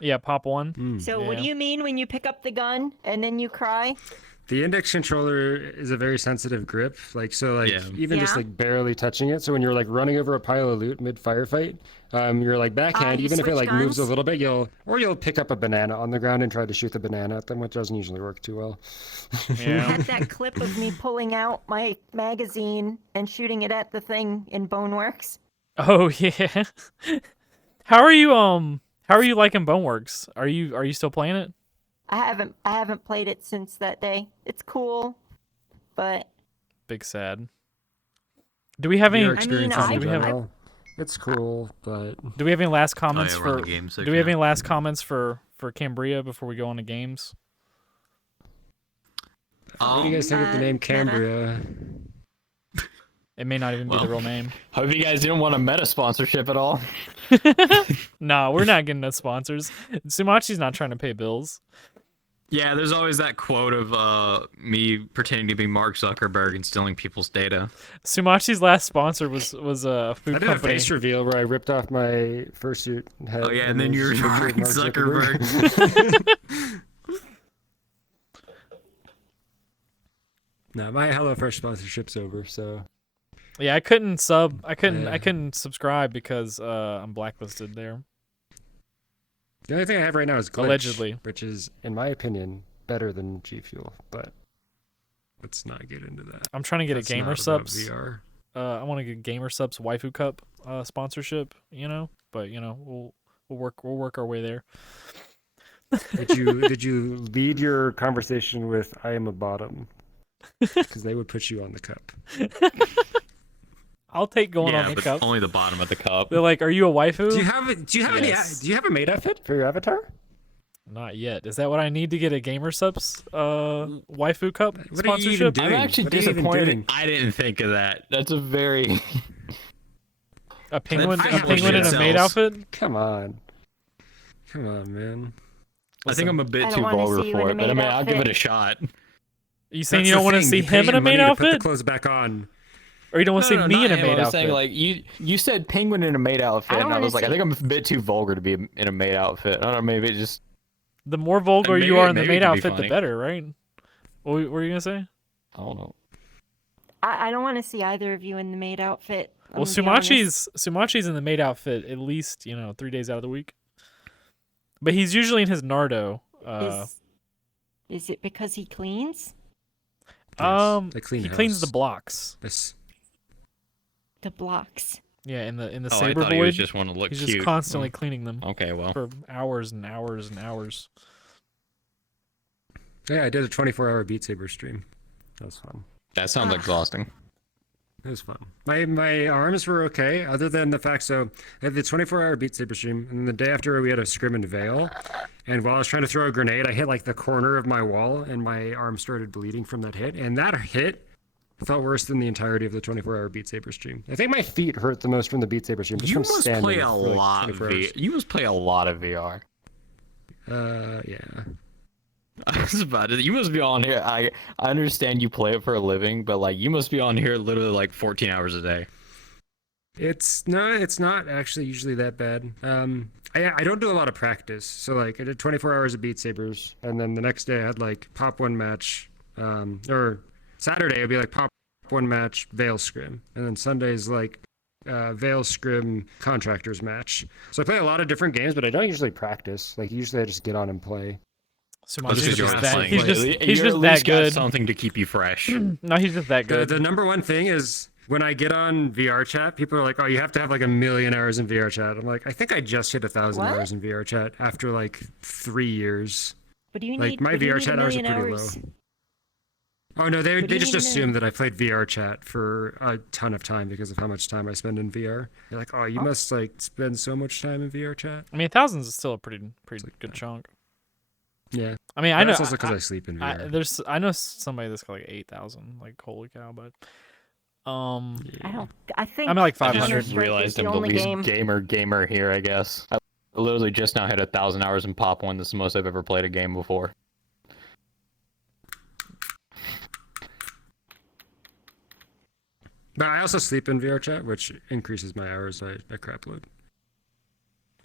Yeah, pop one. Mm. So what Yeah. do you mean when you pick up the gun and then you cry? The index controller is a very sensitive grip. Yeah. Even just Yeah. like barely touching it. So when you're like running over a pile of loot mid firefight, you're like backhand. you Even if it switch like moves a guns? little bit, you'll pick up a banana on the ground and try to shoot the banana at them, which doesn't usually work too well. I Yeah. had that clip of me pulling out my magazine and shooting it at the thing in Boneworks. Oh yeah. How are you liking Boneworks? Are you still playing it? I haven't played it since that day. It's cool, but Big sad. Do we have any? VR experience I- in do we have- general, it's cool, but Do we have any last comments we're on for? the game Do we have any last comments for Cambria before we go on to games? what do you guys think of the name Cambria? It may not even be the Well. real name. Hope you guys didn't want a meta sponsorship at all. No, we're not getting no sponsors. Sumachi's not trying to pay bills. Yeah, there's always that quote of me pretending to be Mark Zuckerberg and stealing people's data. Sumatchi's last sponsor was a food I did a company. face reveal where I ripped off my fursuit head. Oh yeah, and then it you're was just a Mark picture of Mark Zuckerberg. No, my HelloFresh sponsorship's over, so Yeah, I couldn't sub. I Yeah. couldn't subscribe because I'm blacklisted there. the only thing I have right now is Glitch, Allegedly. which is, in my opinion, better than G Fuel, but let's not get into that. I'm trying to get That's a Gamer not about Subs. VR. I want to get Gamer Subs Waifu Cup sponsorship. But we'll work our way there. Did you lead your conversation with "I am a bottom"? Because they would put you on the cup. I'll take going Yeah, on the but cup. only the bottom of the cup. They're like, "Are you a waifu?" Do you have any? Yes. Do you have a maid outfit for your avatar? Not yet. Is that what I need to get a Gamer Subs Waifu Cup What are you even sponsorship? doing? I'm actually What are you even disappointed. doing? I didn't think of that. That's a very. A penguin, I a have penguin in a legit maid cells. outfit? Come on, man. I think I'm a I bit don't too wanna vulgar see you for in it, a but I maid mean, I'll give it outfit. a shot. You saying That's you don't the want to thing, see you pay him in a him maid money to put the outfit, clothes back on. or you don't want to No, see no, me in a not him. maid I was outfit? saying like you said penguin in a maid outfit, I don't and I wanna was like, I see- think I'm a bit too vulgar to be in a maid outfit. I don't know, maybe it just. The more vulgar Maybe- you are in the maybe maid it could be outfit, the funny. better, right? What were you gonna say? I don't know. I don't want to see either of you in the maid outfit. Well, I'm gonna be honest. Sumatchi's in the maid outfit at least 3 days out of the week, but he's usually in his Nardo. Is it because he cleans They clean He cleans the house. blocks. This the blocks? Yeah, in the Oh, I saber thought he was void. just want to look He's cute. just constantly cleaning them Okay, well. for hours and hours and hours. Yeah, I did a 24-hour Beat Saber stream. That was fun. That sounds exhausting. It was fun. My arms were okay, other than the fact. So I had the 24-hour Beat Saber stream, and the day after we had a scrim in Vale. And while I was trying to throw a grenade, I hit like the corner of my wall, and my arm started bleeding from that hit. And that hit felt worse than the entirety of the 24-hour Beat Saber stream. I think my feet hurt the most from the Beat Saber stream. Just You from must standing play a for, like, lot 24 of hours. You must play a lot of VR. Yeah. I was about to. You must be on here. I understand you play it for a living, but like You must be on here literally like 14 hours a day. It's not actually usually that bad. I don't do a lot of practice. So like I did 24 hours of Beat Sabers, and then the next day I had like pop one match, or Saturday it'd be like pop one match, Veil Scrim, and then Sunday's like Veil Scrim Contractors match. So I play a lot of different games, but I don't usually practice. Like usually I just get on and play. Sumatchi's just just you're that. playing. He's just You're he's at just least that got good. something to keep you fresh. No, he's just that good. The number one thing is when I get on VRCHAT, people are like, "Oh, you have to have like 1,000,000 hours in VRCHAT." I'm like, I think I just hit 1,000 What? hours in VRCHAT after like 3 years. What do you Like, need? my what do you need VRChat a hours are million pretty hours? Oh no, they What do you just need to know? assume that I played VRChat for a ton of time because of how much time I spend in VR. They're like, "Oh, you must like spend so much time in VRChat." I mean, 1,000 is still a pretty good chunk. Yeah, I mean, I know. that's also because I sleep in VR. I know somebody that's got like 8,000. Like, holy cow! But I think I'm at, like, I 500. just realized I'm the least gamer here, I guess. I literally just now hit 1,000 hours in Pop 1. This is the most I've ever played a game before. But I also sleep in VRChat, which increases my hours I crap load.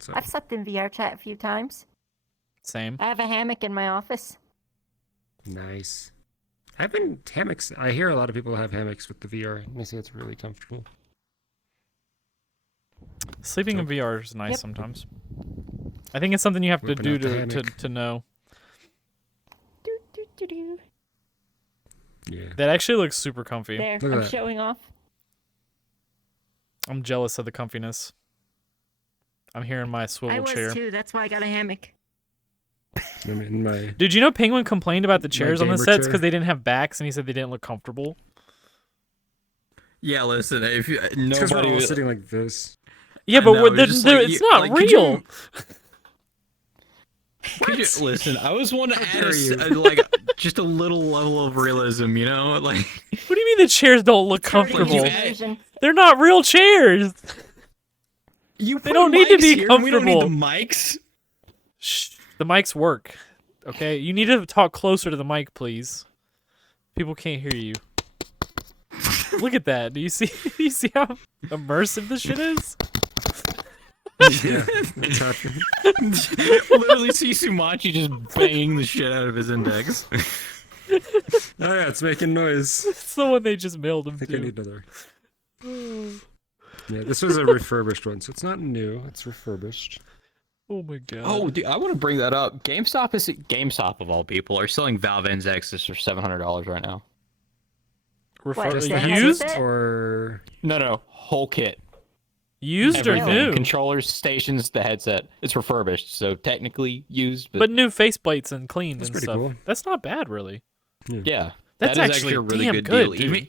So I've slept in VR chat a few times. same. I have a hammock in my office. nice. I've been hammocks. I hear a lot of people have hammocks with the VR, and they say it's really comfortable. Sleeping in VR is nice Yep. sometimes. I think it's something you have to Whipping do out the to hammock. know. Do, do, do, do. Yeah. That actually looks super comfy. There, Look at I'm that. showing off. I'm jealous of the comfiness. I'm here in my I swivel was chair. too. That's why I got a hammock. I'm in my Dude, you know Penguin complained about the chairs on the gamer sets chair. because they didn't have backs, and he said they didn't look comfortable. Yeah, listen, if you, It's because we're nobody all was, sitting like this. Yeah, I but know, it's just like it's you- not like, could real. you- could you listen? I was wanting to How add dare you. like just a little level of realism, you know, like What do you mean the chairs don't look Hurting comfortable? your add- immersion. They're not real chairs. you. They don't need to be We don't need the comfortable. mics. Shh, the mics work. Okay, you need to talk closer to the mic, please. People can't hear you. Look at that. Do you see? Do you see how immersive this shit is? Yeah, it's happening. Literally see Sumatchi just banging the shit out of his index. Oh yeah, it's making noise. It's the one they just mailed him I think to. I need another. Yeah, this was a refurbished one, so it's not new. It's refurbished. Oh my god. Oh, dude, I want to bring that up. GameStop of all people are selling Valve Indexes for $700 right now. What, Just the the Used? headset or No, whole kit. Used or Everything. new? Controllers, stations, the headset. It's refurbished, so technically used, But new faceplates and cleaned That's and pretty stuff. cool. That's not bad, really. yeah, That's that is actually a really damn good, good, deal. dude.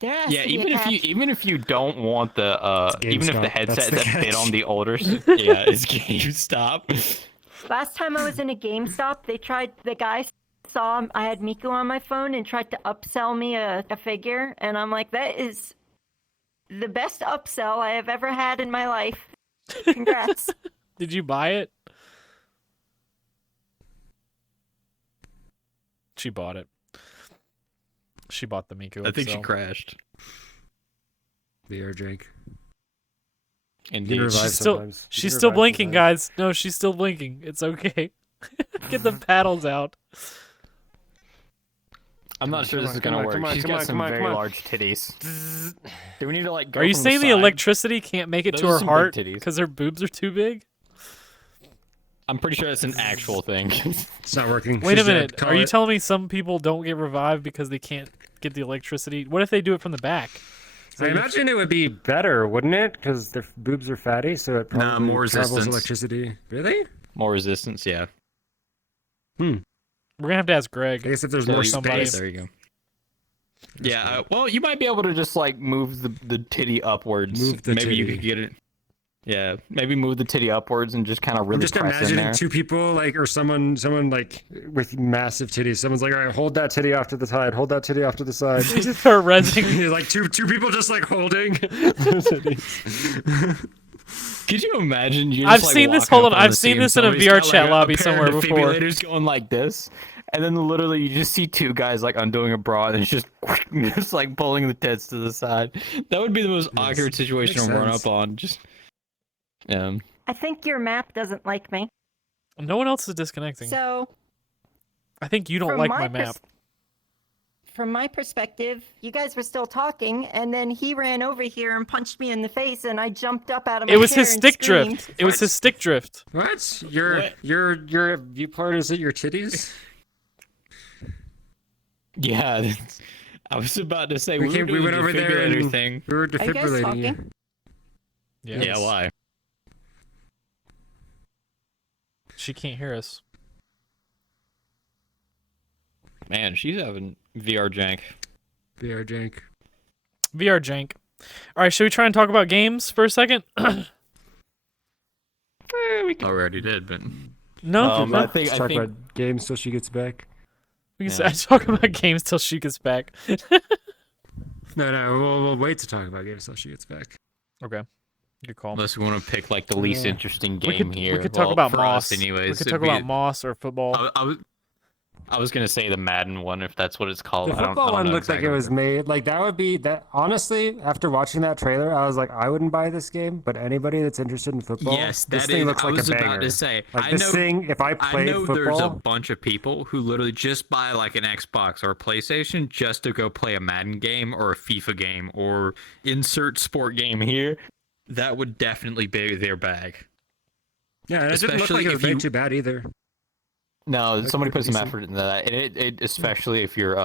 There has Yeah, to be a even if you don't want the even if the GameStop, that's headset the that fit catch. on the older yeah, it's GameStop. Last time I was in a GameStop, the guy saw I had Miku on my phone and tried to upsell me a figure, and I'm like, that is the best upsell I have ever had in my life. Congrats. Did you buy it? She bought it. She bought the Miku. I think she upsell. crashed. VR jank. Indeed. revive She's still sometimes. You she's can still revive blinking, sometimes. guys. No, she's still blinking. It's okay. Get the paddles out. I'm not sure come this on, is come gonna on, work. come on, She's come got on, some come on, very come on. large titties. Do we need to like go Are you from saying the side? electricity can't make it Those to are her some big heart titties. because her boobs are too big? I'm pretty sure that's an actual thing. It's not working. Wait She's a dead. minute. Call Are you it. telling me some people don't get revived because they can't get the electricity? What if they do it from the back? So I you- imagine it would be better, wouldn't it? Because their boobs are fatty, so it Nah, probably more travels resistance. electricity. Really? More resistance, yeah. We're gonna have to ask I Greg. guess if there's Or more somebody. space. There you go. Yeah, well, you might be able to just like move the titty upwards. Move the maybe you titty. could get it. Yeah, maybe move the titty upwards and just kind of I'm really just press in imagining there. two people, like, or someone like with massive titties. Someone's like, all right, hold that titty off to the side. Hold that titty off to the side. We just start rezzing. like two people just like holding. titties. Could you imagine? You I've just, like, seen this- walking hold up on, the I've seen scene, this in a somebody's VR got, chat like, lobby a pair somewhere of before. defibrillators Going like this, and then literally you just see two guys like undoing a bra, and it's just like pulling the tits to the side. That would be the most Yes. awkward situation Makes to run sense. up on. Just yeah. I think your map doesn't like me. No one else is disconnecting. So, I think you don't from like my my map. from my perspective, you guys were still talking, and then he ran over here and punched me in the face, and I jumped up out of my It was chair his and stick screamed. drift. It was his stick drift. What? Your viewport is it your titties? Yeah, I was about to say we, We were went doing over the there defibrillator and thing. we were Are you guys defibrillating you. talking? Yeah. Yeah, why? She can't hear us. Man, she's having VR jank. VR jank. VR jank. All right, should we try and talk about games for a second? Oh, we already did, but No, no. I think Let's talk about games till she gets back. We can Yeah. talk about games till she gets back. No, we'll wait to talk about games till she gets back. Okay, good call. unless we want to pick like the least Yeah. interesting We game could here. we could talk Well, about for Moss. us anyways. We could it'd talk be- about Moss or football. I was gonna say the Madden one if that's what it's called. The I don't football one know looked like it exactly was what made like that would be that. Honestly, after watching that trailer, I was like, I wouldn't buy this game. But anybody that's interested in football, Yes, this that thing is. looks I like was a about banger. to say. Like I this know. thing, if I I played know there's a football, bunch of people who literally just buy like an Xbox or a PlayStation just to go play a Madden game or a FIFA game or insert sport game here. That would definitely be their bag. yeah, it didn't look especially like it was if made you- too bad either. No, Like, somebody put some decent. effort into that, and it especially if you're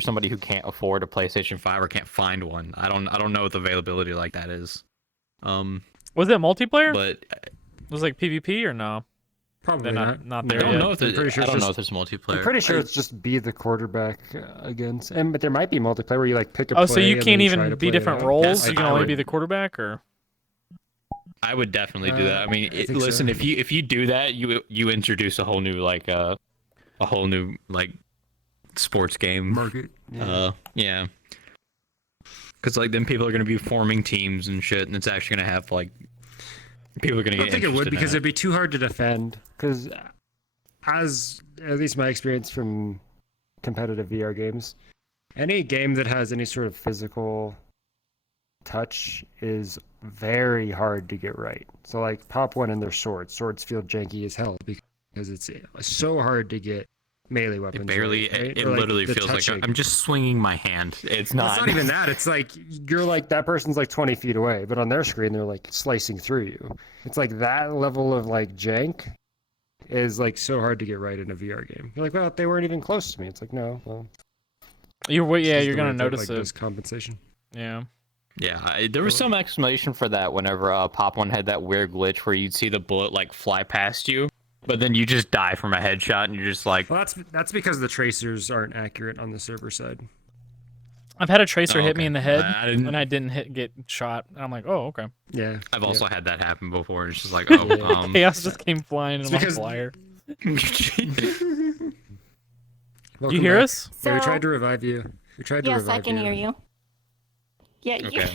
somebody who can't afford a PlayStation 5 Or can't find one. I don't know what the availability like that is. Was it multiplayer? But Was it like PvP or no? Probably They're not there I don't yet. know if I'm there's, pretty sure I it's don't know just- if there's multiplayer. I'm pretty sure it's just be the quarterback against, but there might be multiplayer where you like pick a Oh, play so you and can't then try even to be play it different out. roles? Yes, You can I only would. be the quarterback, or I would definitely do that. I mean, I think listen, so. if you do that, you introduce a whole new like sports game. Market. Yeah. Because like then people are gonna be forming teams and shit, and it's actually gonna have like people are gonna I don't get. think it would interested in because it. it'd be too hard to defend. Because as at least my experience from competitive VR games, any game that has any sort of physical touch is very hard to get right. So like Pop 1 and their swords. Swords feel janky as hell because it's so hard to get melee weapons. It barely, right? it Or, like, literally the feels touching. like I'm just swinging my hand. It's Well, not. it's not even that. It's like you're like that person's like 20 feet away, but on their screen they're like slicing through you. It's like that level of like jank is like so hard to get right in a VR game. You're like, well, they weren't even close to me. It's like, no, well, You're it's just you're the way gonna that, notice like, it. does compensation. Yeah. Yeah, There was some explanation for that whenever Pop One had that weird glitch where you'd see the bullet like fly past you, but then you just die from a headshot, and you're just like, Well, that's because the tracers aren't accurate on the server side. I've had a tracer Oh, hit me okay. in the head, I didn't- and I didn't get shot. And I'm like, oh, okay. Yeah, I've yeah. also had that happen before. It's just like, oh, Chaos just came flying in It's my because- flyer. Welcome You hear back. us? Yeah, we So- tried to revive you. We tried to Yes, revive I can hear you. Yeah, Okay.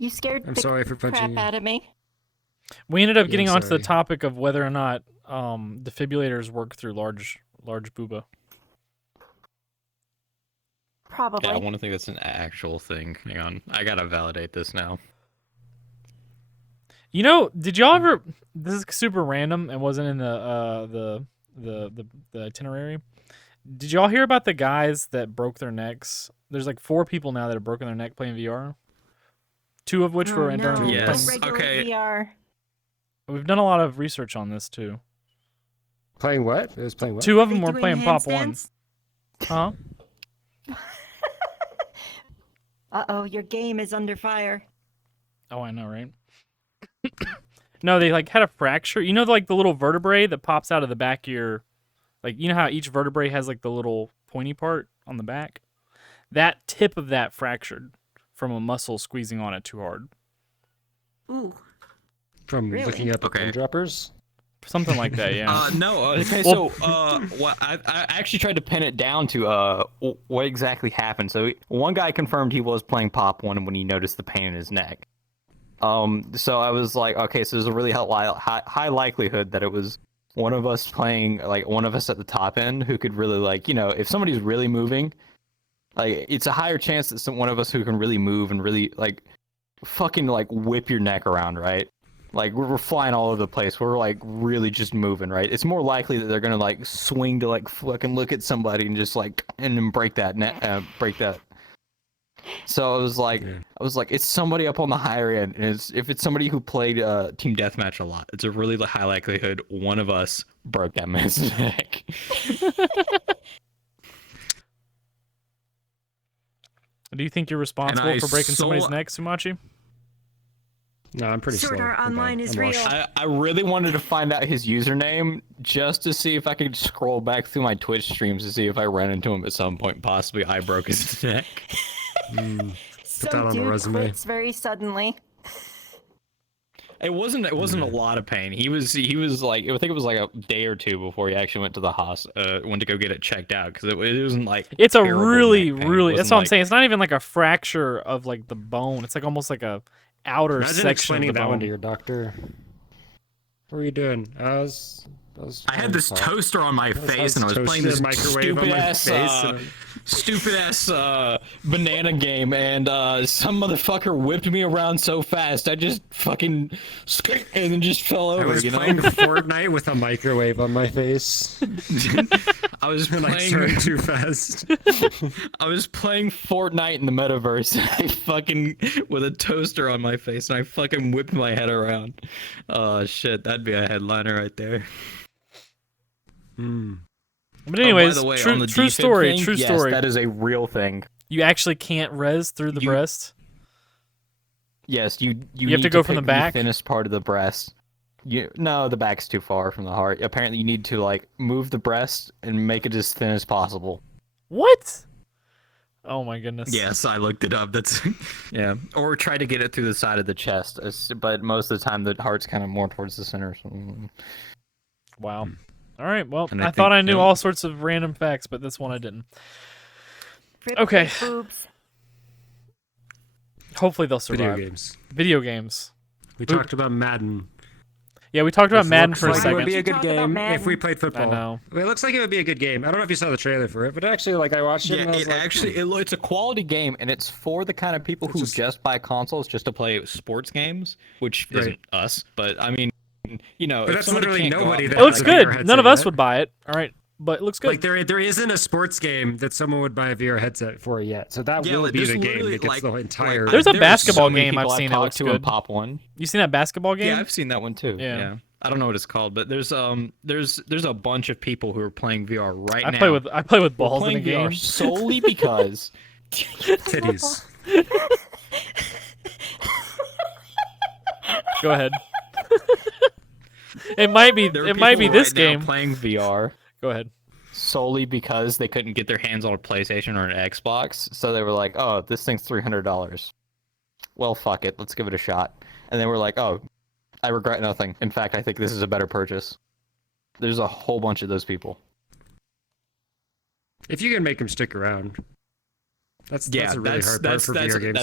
you scared I'm the sorry for punching crap you. out of me. We ended up Yeah, getting I'm onto the sorry. topic of whether or not defibrillators work through large booba. Probably. Yeah, I want to think that's an actual thing. Hang on, I gotta validate this now. You know, did y'all ever? This is super random and wasn't in the itinerary. Did y'all hear about the guys that broke their necks? There's like 4 people now that have broken their neck playing VR. 2 of which were Oh, during no. Yes, Regular okay. VR. We've done a lot of research on this too. Playing what? It was playing what? 2 of them They were doing playing Pop 1. handstands? Huh? Uh-oh, your game is under fire. Oh, I know, right? No, they like had a fracture. You know, like the little vertebrae that pops out of the back of your, like you know how each vertebrae has like the little pointy part on the back. That tip of that fractured from a muscle squeezing on it too hard. Ooh. From Really? looking up at Okay. pin droppers? Something like that, yeah. No. Okay, Well- so what I actually tried to pin it down to what exactly happened. So one guy confirmed he was playing Pop One when he noticed the pain in his neck. So I was like, okay, so there's a really high likelihood that it was one of us playing, like one of us at the top end who could really like, you know, if somebody's really moving, like it's a higher chance that one of us who can really move and really like fucking like whip your neck around, right? Like we're flying all over the place. We're like really just moving, right? It's more likely that they're gonna like swing to like fucking look at somebody and just like and then break that break that. So I was like, Yeah. it's somebody up on the higher end, and if it's somebody who played Team deathmatch a lot. It's a really high likelihood one of us. broke that man's neck. Do you think you're responsible I for breaking somebody's saw- neck, Sumatchi? No, I'm pretty Sword slow. Art I'm Online bad. is I'm real. washed. I really wanted to find out his username just to see if I could scroll back through my Twitch streams to see if I ran into him at some point. Possibly I broke his neck. that Some on the dude resume. quits very suddenly. It wasn't a lot of pain. He was like, I think it was like a day or 2 before he actually went to the went to go get it checked out because it wasn't like It's a terrible really, neck pain. It really. That's wasn't what I'm like- saying. It's not even like a fracture of like the bone. It's like almost like a outer Imagine section explaining of the that bone. one to your doctor. What were you doing? I had this toaster on my face and I was playing this microwave on my stupid-ass, face. stupid ass banana game, and some motherfucker whipped me around so fast I just fucking and then just fell I over. was You know, playing Fortnite with a microwave on my face. I was And I playing turned too fast. I was playing Fortnite in the metaverse. I fucking with a toaster on my face and I fucking whipped my head around. Oh shit, that'd be a headliner right there. But anyways, the way, true, on the true defib story. thing, True yes, story. that is a real thing. You actually can't res through the breast. Yes, you You have need to go from the pick back? thinnest part of the breast. No, the back's too far from the heart. Apparently, you need to like move the breast and make it as thin as possible. What? Oh my goodness. Yes, I looked it up. That's yeah. Or try to get it through the side of the chest, but most of the time the heart's kind of more towards the center. So. Wow. All right. Well, And I I thought think I knew that- all sorts of random facts, but this one I didn't. Rip Okay. rip boobs. Hopefully they'll survive. Video games. Video games. We talked about Madden. Yeah, we talked about This Madden looks for a like it would be second. a good Talk about game if Madden. we played football. I know. Well, it looks like it would be a good game. I don't know if you saw the trailer for it, but actually, like, I watched it Yeah, and I was it like, actually it's a quality game, and it's for the kind of people who just buy consoles just to play sports games, which Right. isn't us. But I mean, you know, But if that's somebody literally can't go out nobody and that It buy looks has a a VR good. headset None of us yet. would buy it. All right, but it looks good. Like there isn't a sports game that someone would buy a VR headset for yet. So that Yeah, will like, be there's the game literally, that gets like- the like, entire. There's a There's basketball so many game people I've seen that talked looks to good. and pop one. You seen that basketball game? Yeah, I've seen that one too. Yeah. Yeah. I don't know what it's called, but there's a bunch of people who are playing VR right I now. play with We're balls in a playing VR game. solely because titties. Go ahead. It might be. There are It might be people this right now game. playing VR Go ahead. solely because they couldn't get their hands on a PlayStation or an Xbox. so they were like, oh, this thing's $300. Well, fuck it, let's give it a shot. And then we're like, oh, I regret nothing. In fact, I think this is a better purchase. There's a whole bunch of those people. If you can make them stick around, that's Yeah, a really hard part for VR games.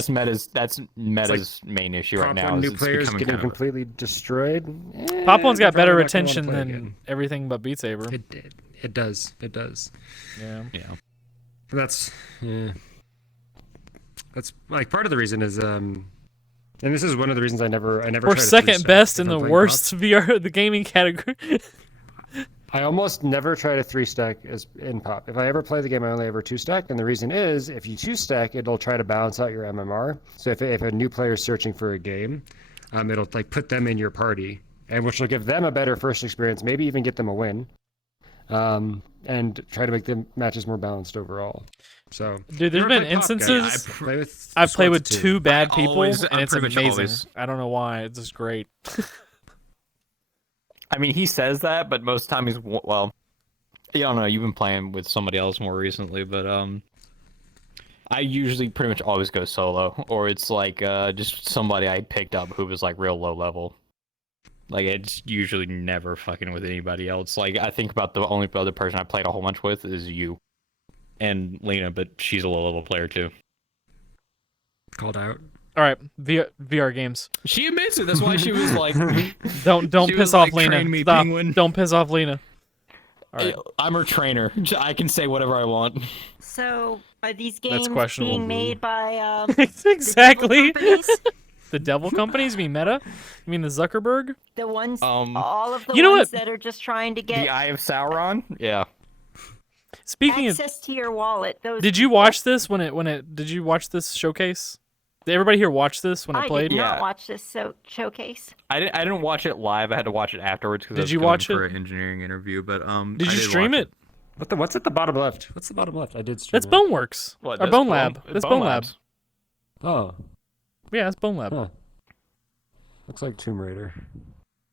That's Meta's main issue right Pop now. one is new it's players becoming getting kind of- completely destroyed. Pop One's got better probably not gonna wanna retention play than again. everything but Beat Saber. It does. It does. Yeah. Yeah. That's That's like part of the reason is and this is one of the reasons I never We're try to second three-stack best if in I'm the playing worst VR the gaming category. I almost never try to 3-stack as in pop. If I ever play the game, I only ever 2-stack, and the reason is if you 2-stack, it'll try to balance out your MMR. So if a new player is searching for a game, it'll like put them in your party, and which will give them a better first experience, maybe even get them a win, and try to make the matches more balanced overall. So Dude, there's Never been played Pop, guys. instances I've I've played with squads two bad people, always- and I'm it's pretty much amazing. always- I don't know why. It's just great. I mean, he says that, but most of the time he's well. I don't know. You've been playing with somebody else more recently, but I usually pretty much always go solo, or it's like just somebody I picked up who was like real low level. Like it's usually never fucking with anybody else. Like I think about the only other person I played a whole bunch with is you. And Lena, but she's a low level player too. called out. All right, VR games. She admits it. That's why she was like, Don't She piss was off like, Lena. "Train me, Stop. penguin." Don't piss off Lena. All right. I'm her trainer. I can say whatever I want. So are these games questionable. being made by Exactly. the devil companies? The devil companies? You mean Meta? You mean the Zuckerberg? The ones, Um, all of the you know ones what? that are just trying to The get Eye of Sauron. Yeah. Speaking of, access to your wallet. Those did you watch this when it? Did you watch this showcase? Did everybody here watch this when it I played? did not Yeah. watch this showcase. I didn't watch it live. I had to watch it afterwards. Did you watch for it? an engineering interview, but Did you stream it? What's at the bottom left? What's the bottom left? I did stream That's it. Boneworks. What? Or Bone Lab. That's Bone Lab. Labs. Oh, Yeah, that's Bone Lab. huh. Looks like Tomb Raider.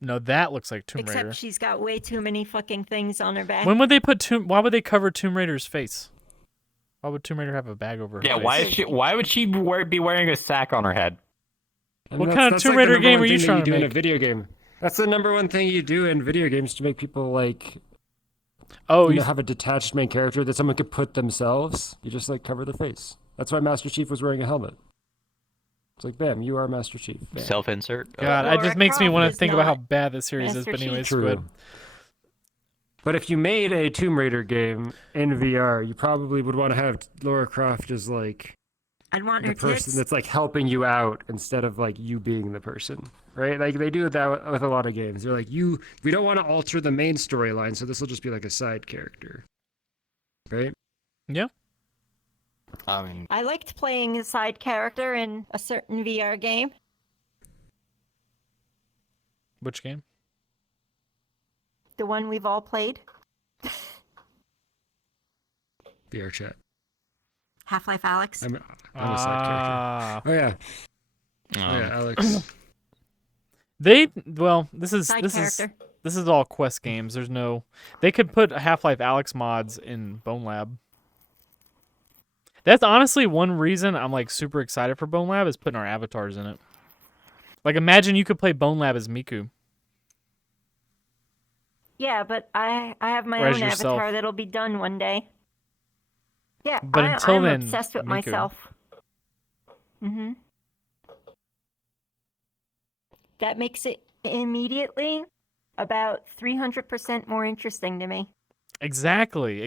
No, that looks like Tomb Except Raider. she's got way too many fucking things on her back. When would they put Why would they cover Tomb Raider's face? Why would Tomb Raider have a bag over her Yeah. face? Why would she be wearing a sack on her head? I What mean, kind of that's Tomb like the Raider number game one are you thing that trying to do in a make? video game? That's the number one thing you do in video games to make people like Oh, you you know, have a detached main character that someone could put themselves. You just like cover the face. That's why Master Chief was wearing a helmet. It's like, bam, you are Master Chief. Bam. Self-insert. God, it Laura just makes me Croft want to is think about how not bad this series is. Master But Chief. anyways, True. good. But if you made a Tomb Raider game in VR, you probably would want to have Laura Croft as like I'd want the her person tits. that's like helping you out instead of like you being the person, right? Like they do that with a lot of games. They're like, we don't want to alter the main storyline, so this will just be like a side character, right? Yeah. I mean, I liked playing a side character in a certain VR game. Which game? The one we've all played. VRCHAT. Half-Life Alex. I'm a side character. Oh yeah, oh yeah, Alex. Side character. This is all quest games. There's no. They could put Half-Life Alex mods in Bone Lab. That's honestly one reason I'm like super excited for Bone Lab is putting our avatars in it. Like imagine you could play Bone Lab as Miku. Yeah, but I have my Or as own yourself. avatar that'll be done one day. Yeah, But until I'm then, obsessed with Miku. myself. That makes it immediately about 300% more interesting to me. Exactly.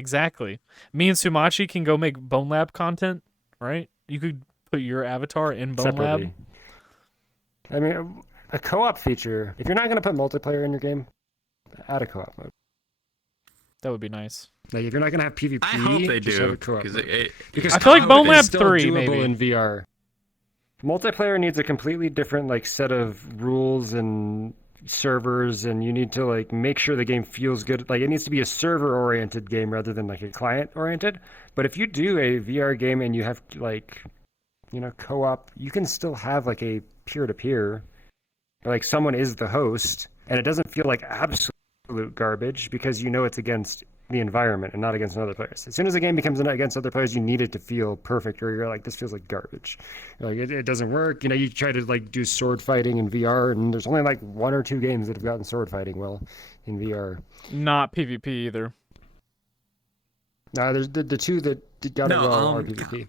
Me and Sumatchi can go make Bone Lab content, right? You could put your avatar in Bone Separately. Lab. I mean, a co-op feature. If you're not going to put multiplayer in your game, add a co-op mode. That would be nice. Like if you're not going to have PvP, I hope they just have do a co-op because mode. Because I feel like co-op Bone is Lab still 3 doable maybe. in VR. Multiplayer needs a completely different like set of rules and servers, and you need to like make sure the game feels good. Like it needs to be a server-oriented game rather than like a client-oriented. But if you do a VR game and you have like, co-op, you can still have like a peer-to-peer, like someone is the host, and it doesn't feel like absolute garbage because you know it's against the environment and not against other players. As soon as a game becomes against other players, you need it to feel perfect, or you're like, this feels like garbage. Like it doesn't work. You try to like do sword fighting in VR, and there's only like 1 or 2 games that have gotten sword fighting well in VR. Not PvP either. There's the 2 that got it well are PvP.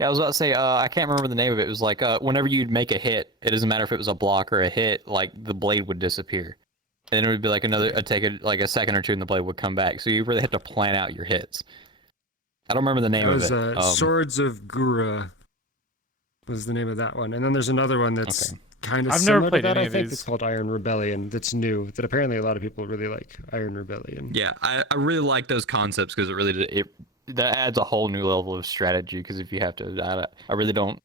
Yeah, I was about to say, I can't remember the name of it. It was like, whenever you'd make a hit, it doesn't matter if it was a block or a hit, like the blade would disappear. And then it would be like like a second or 2 and the blade would come back. So you really have to plan out your hits. I don't remember the name That of was it. Swords of Gura was the name of that one. And then there's another one that's kind of I've similar never played to that, any I of think. these. It's called Iron Rebellion. That's new. That apparently a lot of people really like Iron Rebellion. Yeah, I really like those concepts because it really That adds a whole new level of strategy, because if you have to, I really don't.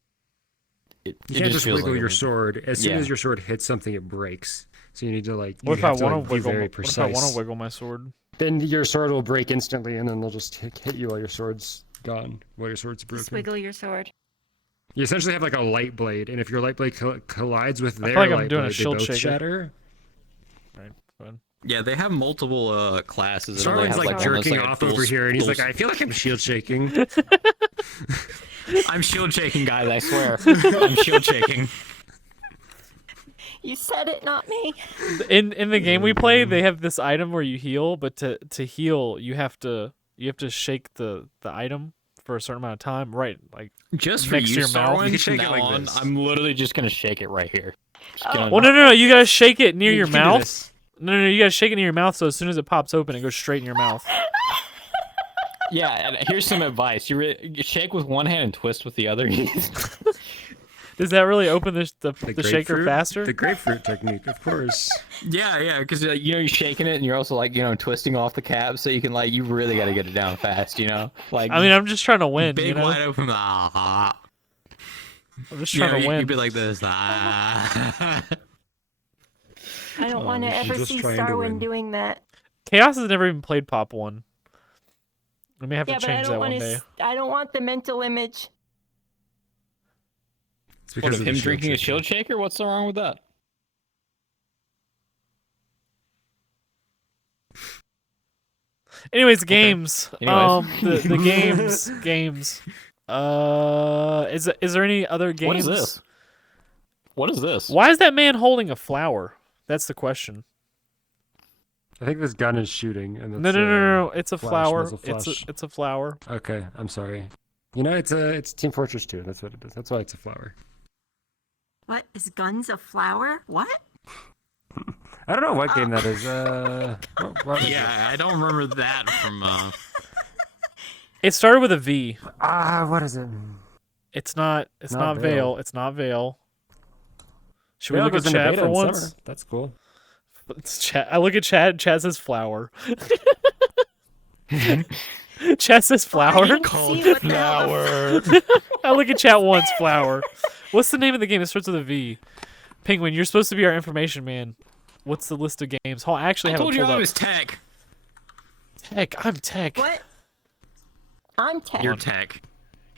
You can't just feels wiggle like your sword. As soon Yeah. as your sword hits something, it breaks. So you need to like. What you if I have to, want like, to be wiggle? very What precise. if I want to wiggle my sword? Then your sword will break instantly, and then they'll just hit you while your sword's gone, while your sword's broken. Just wiggle your sword. You essentially have like a light blade, and if your light blade collides with I their feel like I'm light doing a blade, they shield both shaker. shatter. Right. Fine. Yeah, they have multiple classes. and they Starwind's have, like one that's, jerking like, a off dual over here, and he's dual like, I feel like I'm shield shaking. I'm shield shaking, guys. I swear. swear. I'm shield shaking. You said it, not me. In the game we play, they have this item where you heal, but to heal you have to shake the item for a certain amount of time, right? Like Just for next you, to your mouth. Starwind, You can shake it from like now on, this. I'm literally just gonna shake it right here. Just gonna- Well, no, you gotta shake it near You your can do mouth. this. No, you gotta shake it near your mouth, so as soon as it pops open, it goes straight in your mouth. Yeah, and here's some advice: you shake with one hand and twist with the other. Does that really open the shaker grapefruit- faster? The grapefruit technique, of course. Yeah, because You're shaking it, and you're also twisting off the cap, so you can you really got to get it down fast. Like I mean, I'm just trying to win. big you know? wide open. I'm just Yeah, trying to win. you'd be like this. Ah. I don't want to she's ever just see trying to win. Starwind doing that. Chaos has never even played Pop 1. We may have Yeah, to but I change don't that want one day. to. I don't want the mental image. It's what, because of of him the drinking a shaker. shield shaker? What's so wrong with that? Anyways, games. Anyways. The games. Is there any other games? What is this? What is this? Why is that man holding a flower? That's the question. I think this gun is shooting. And No, that's, no. It's a flash, flower. muzzle flash. It's a flower. Okay, I'm sorry. It's Team Fortress 2. That's what it is. That's why it's a flower. What is guns a flower? What? I don't know what game that is. What is it? Yeah, I don't remember that from. It started with a V. What is it? It's not. It's Not not Veil. Veil. It's not Veil. Should we Veil look at goes into chat beta for in once? summer. That's cool. It's chat. I look at chat. Chat says flower. Chat says flower. I didn't see what the hell the Flower. I look at chat once. Flower. What's the name of the game that starts with a V? Penguin, you're supposed to be our information man. What's the list of games? Oh, I actually I have told it you pulled I up. was tech. Tech. I'm tech. What? I'm tech. You're tech,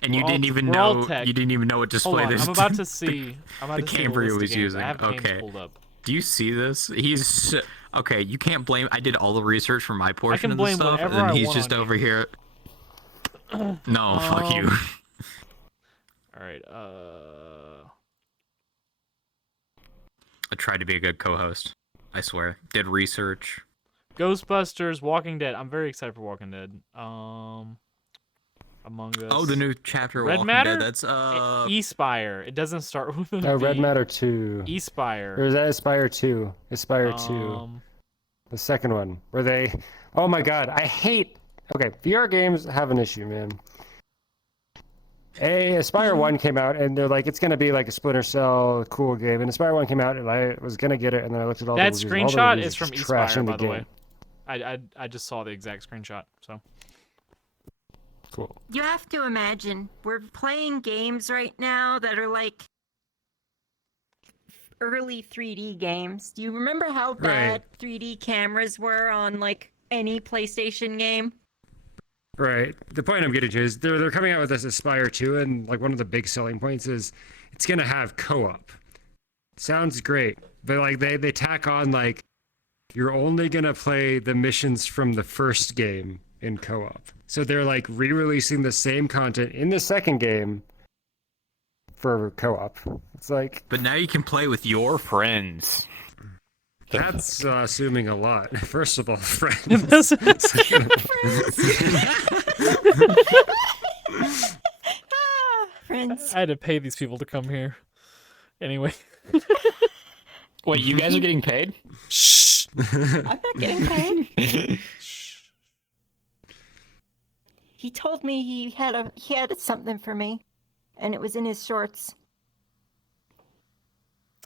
and you We're didn't all- even we're all know. tech. You didn't even know what Hold display on. this. I'm about to see. I'm about the to see Cambria list of was games. using. I have games Okay. pulled up. Do you see this? He's okay. You can't blame. I did all the research for my portion can of the blame stuff, whatever and I he's want just on over here. No, fuck you. All right. I tried to be a good co-host. I swear. Did research. Ghostbusters, Walking Dead. I'm very excited for Walking Dead. Among Us. Oh, the new chapter of Red Walking Matter? Dead. That's Espire. It doesn't start with a Red V. Matter 2. Or Espire. is that Aspire 2? Aspire 2. The second one, where they, oh my god, I hate. Okay, VR games have an issue, man. Aspire 1 came out, and they're like, it's gonna be like a Splinter Cell cool game. And Aspire 1 came out, and I was gonna get it, and then I looked at all That the reviews. screenshot All the reviews is from just Espire, trashing by the game. way. I just saw the exact screenshot. So Cool. You have to imagine we're playing games right now that are like early 3D games. Do you remember how bad 3D cameras were on like any PlayStation game? Right. The point I'm getting to is they're coming out with this Aspire 2, and like one of the big selling points is it's gonna have co-op. Sounds great, but like they tack on like you're only gonna play the missions from the first game in co-op. So they're like re-releasing the same content in the second game for co-op. It's like But now you can play with your friends. that's assuming a lot. First of all, friends. Friends. I had to pay these people to come here. Anyway. Wait, you guys are getting paid? Shh. I'm not getting paid. He told me he had something for me, and it was in his shorts.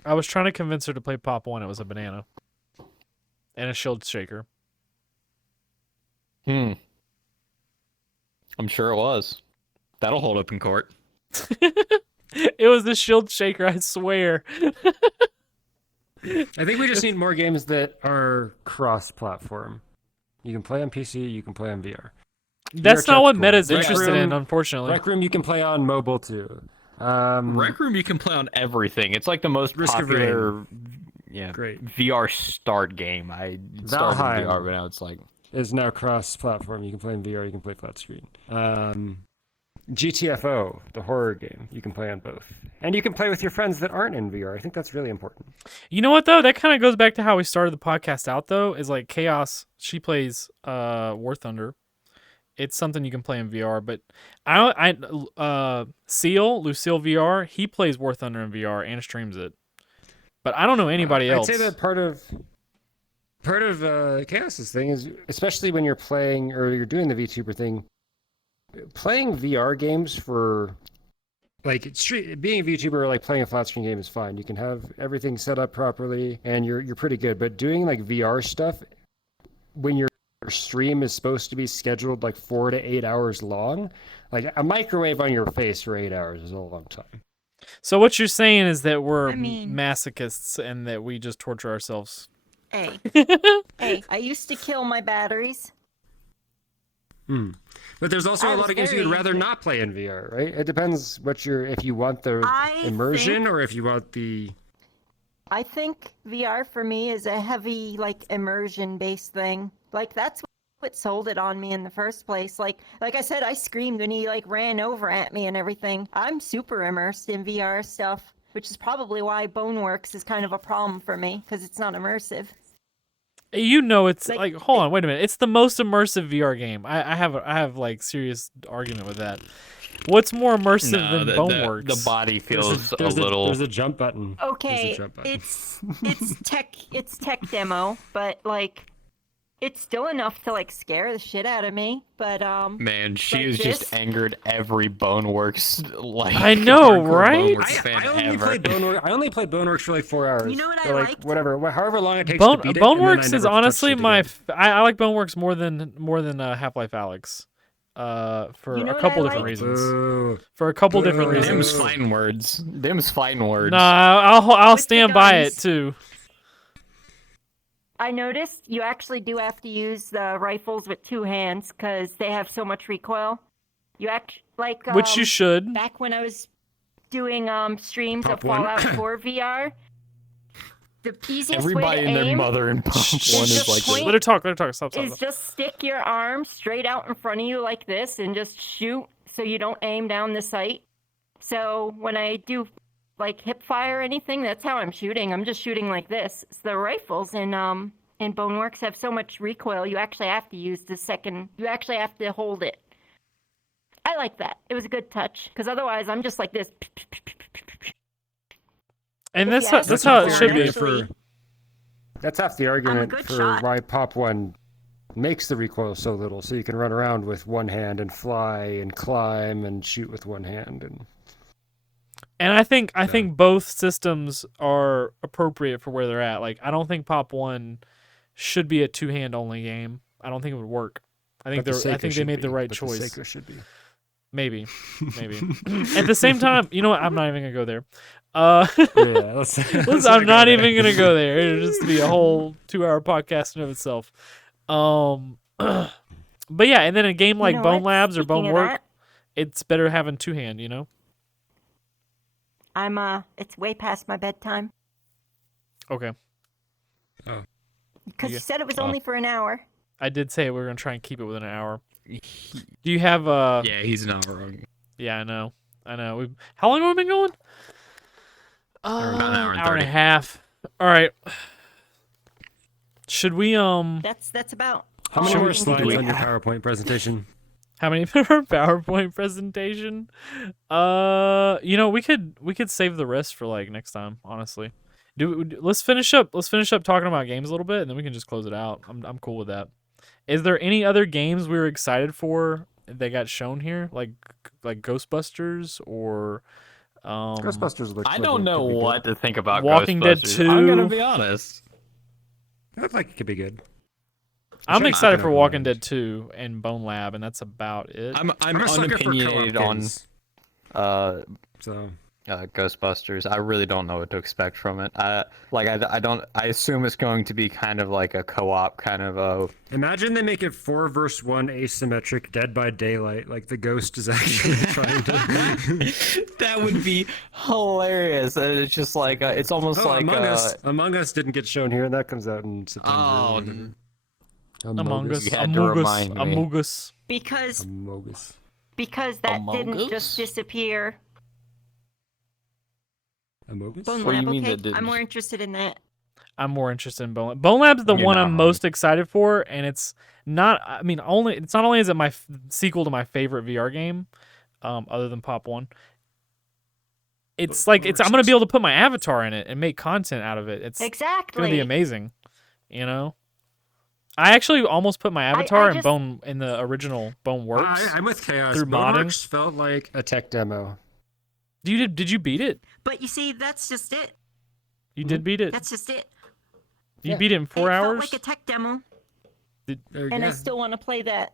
I was trying to convince her to play Pop 1. It was a banana. And a shield shaker. I'm sure it was. That'll hold up in court. It was the shield shaker, I swear. I think we just need more games that are cross-platform. You can play on PC, you can play on VR. That's not VRCHAT's what cool. Meta's Rec interested Room- in, unfortunately. Rec Room you can play on mobile too. Rec Room you can play on Everything. It's like the most Risk of popular Great. VR start game. I started Valheim. in VR, but now it's like Is now cross-platform. You can play in VR, you can play flat screen. GTFO, the horror game, you can play on both. And you can play with your friends that aren't in VR. I think that's really important. You know what, though? That kind of goes back to how we started the podcast out, though, is like Chaos, she plays War Thunder. It's something you can play in VR, but Lucille VR, he plays War Thunder in VR and streams it. But I don't know anybody else. I'd say that part of Chaos's thing is, especially when you're playing or you're doing the VTuber thing, playing VR games for like being a VTuber or like playing a flat screen game is fine. You can have everything set up properly and you're pretty good. But doing like VR stuff when your stream is supposed to be scheduled like 4 to 8 hours long, like a microwave on your face for 8 hours is a long time. So what you're saying is that we're I mean- masochists and that we just torture ourselves. Hey, I used to kill my batteries. But there's also I a was lot of games you'd very rather into it. not play in VR, right? It depends if you want the I immersion think- or if you want the. I think VR for me is a heavy, like, immersion-based thing. Like, that's what sold it on me in the first place. Like I said, I screamed when he, like, ran over at me and everything. I'm super immersed in VR stuff, which is probably why Boneworks is kind of a problem for me, because it's not immersive. You know, it's Like- like, hold on, wait a minute. It's the most immersive VR game. I have like serious argument with that. What's more immersive No, than the- Boneworks? the body feels a There's little. There's a jump button. Okay, There's a jump button. it's tech demo, but, like, it's still enough to, like, scare the shit out of me. But, Man, she Like is this? just. Angered every Boneworks like I know, hardcore right? Boneworks fan I only ever. played Boneworks. I only played Boneworks for like 4 hours. You know what or I like liked? whatever, however long it takes to beat it. and then I Boneworks never is touched honestly it my. again. I like Boneworks more than Half-Life Alex. For You know a what couple I different liked? reasons. Boo. For a couple different Boo. reasons. Them's fighting words. Them's fighting words. Nah, I'll With the stand by it guns. too. I noticed you actually do have to use the rifles with 2 hands because they have so much recoil. You Which you should. back when I was doing streams Pop of one. Fallout 4 VR, the easiest Everybody way to and their aim mother in Pop 1 is just like point- this. Let her talk. Stop. is just stick your arm straight out in front of you like this and just shoot so you don't aim down the sight. So when I do like hip fire or anything, that's how I'm shooting. I'm just shooting like this. So the rifles in Boneworks have so much recoil, you actually have to use the second. You actually have to hold it. I like that. It was a good touch because otherwise I'm just like this. And If that's you how, ask that's me how it for should be. actually- That's half the argument good for shot. why Pop 1 makes the recoil so little, so you can run around with one hand and fly and climb and shoot with one hand. And I think both systems are appropriate for where they're at. Like, I don't think Pop 1 should be a two-hand only game. I don't think it would work. I think they made the right choice. The Seiko should be. Maybe. At the same time, you know what? I'm not even gonna go there. I'm not even gonna go there. It'll just be a whole 2-hour podcast in of itself. But yeah, and then a game like Bone Labs or Bone Work, it's better having two hand. You know. It's way past my bedtime. Okay. Oh. Because you said it was only for an hour. I did say we were gonna try and keep it within an hour. Do you have Yeah, he's not wrong. Yeah, I know. How long have we been going? About an hour and hour and 30. a half. All right. Should we That's about. How many all more we can slides do. on your PowerPoint presentation? How many for our PowerPoint presentation? We could save the rest for like next time, honestly. Let's finish up talking about games a little bit and then we can just close it out. I'm cool with that. Is there any other games we were excited for that got shown here? Like Ghostbusters or Ghostbusters looks I like don't it know could be what to think about Walking Dead Ghostbusters. 2. I'm gonna be honest. Good. It looks like it could be good. I'm Sure, excited not for gonna Walking mind. Dead 2 and Bone Lab, and that's about it. I'm a sucker for co-op unopinionated on games, uh, so Ghostbusters. I really don't know what to expect from it. I assume it's going to be kind of like a co-op kind of imagine they make it 4 versus 1 asymmetric Dead by Daylight, like the ghost is actually trying to. That would be hilarious. And it's just like it's almost Oh, like Among Us didn't get shown here, and that comes out in September. Oh, Among Us. You had to remind me. Among Us. Because Amogus. that Among didn't Us? just disappear. Amogus? Bone What do you Lab, mean okay? that didn't? I'm more interested in that. I'm more interested in Bone Lab. Bone Lab's the You're one not I'm wrong. most excited for, and it's not. I mean, it's not only is it my sequel to my favorite VR game, other than Pop 1. It's like I'm gonna be able to put my avatar in it and make content out of it. It's Exactly. gonna be amazing. You know. I actually almost put my avatar in the original Bone Works. I'm with Chaos. Through modding. Boneworks felt like a tech demo. Did you beat it? But you see, that's just it. You did beat it. That's just it. You beat it in 4 It hours. felt like a tech demo, and I still want to play that.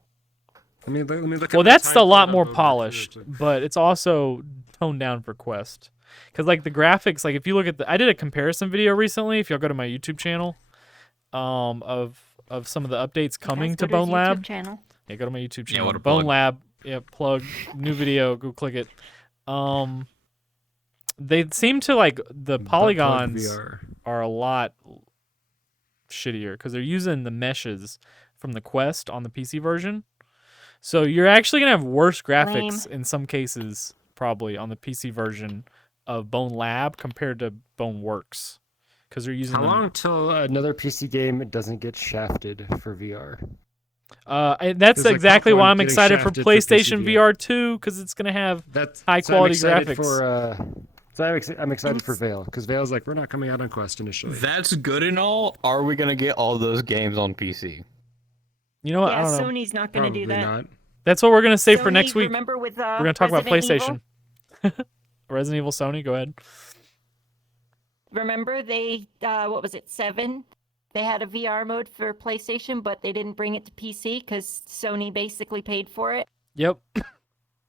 Let me look. Well, at my that's a time lot code more on Boneworks polished, here, but it's also toned down for Quest. Because like the graphics, like if you look at I did a comparison video recently. If y'all go to my YouTube channel, of some of the updates coming Guys, to go Bone his Lab. YouTube channel. Yeah, go to my YouTube Yeah, channel. what a Bone plug. Lab. Yeah, plug. New video. Go click it. They seem to like the Butt plug polygons VR. are a lot shittier because they're using the meshes from the Quest on the PC version. So you're actually gonna have worse graphics in some cases, probably on the PC version of Bone Lab compared to Bone Works, because they're using How them. long till another PC game doesn't get shafted for VR? And that's 'Cause, like, exactly Pop why 1 I'm getting excited for shafted for PC PlayStation VR 2 because it's gonna have That's high so I'm quality excited graphics. So I'm excited for Veil because Veil's like we're not coming out on Quest initially. that's good and all. Are we gonna get all those games on PC? You know what? I Yeah, don't know. Sony's not going to Probably do that. not. That's what we're gonna save for Sony, next week. Remember with We're gonna talk about Resident PlayStation. Evil? Resident Evil Sony. Go ahead. Remember they what was it 7? They had a VR mode for PlayStation, but they didn't bring it to PC because Sony basically paid for it. Yep.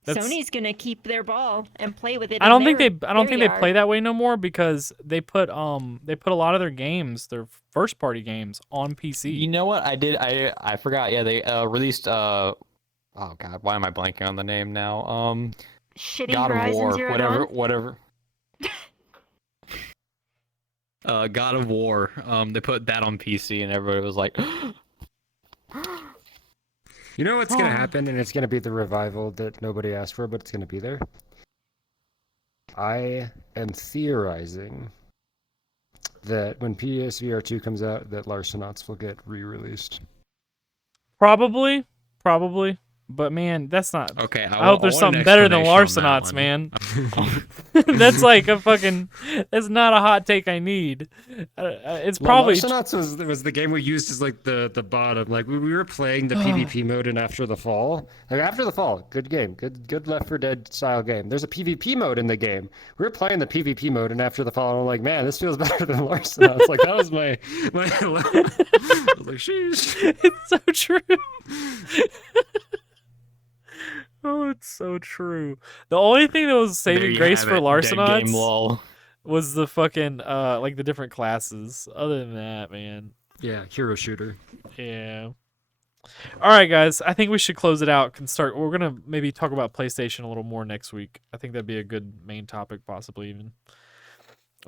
That's- Sony's gonna keep their ball and play with it. I don't think they they play that way no more because they put a lot of their games, their first party games, on PC. You know what? I forgot. Yeah, they released oh god, why am I blanking on the name now? Shitty God of Horizon War, Zero whatever, Dawn. whatever. God of War. They put that on PC and everybody was like, You know what's gonna happen, and it's gonna be the revival that nobody asked for, but it's gonna be there. I am theorizing that when PSVR 2 comes out, that Larcenauts will get re-released. Probably, But man, that's not. Okay, I hope there's want an something better than explanation on Larcenauts, that man. one. That's like a fucking. That's not a hot take I need. It's probably. Larcenauts was the game we used as like the bottom. Like we were playing the PvP mode in After the Fall. Like After the Fall, good game, good Left 4 Dead style game. There's a PvP mode in the game. We were playing the PvP mode in After the Fall, and I'm like, man, this feels better than Larcenauts. Like that was my. I was like, sheesh. It's so true. Oh, it's so true. The only thing that was There saving you grace have for it, dead game Larcenauts lol. was the fucking like the different classes. Other than that, man. Yeah, hero shooter. Yeah. All right, guys. I think we should close it out. We're gonna maybe talk about PlayStation a little more next week. I think that'd be a good main topic, possibly even.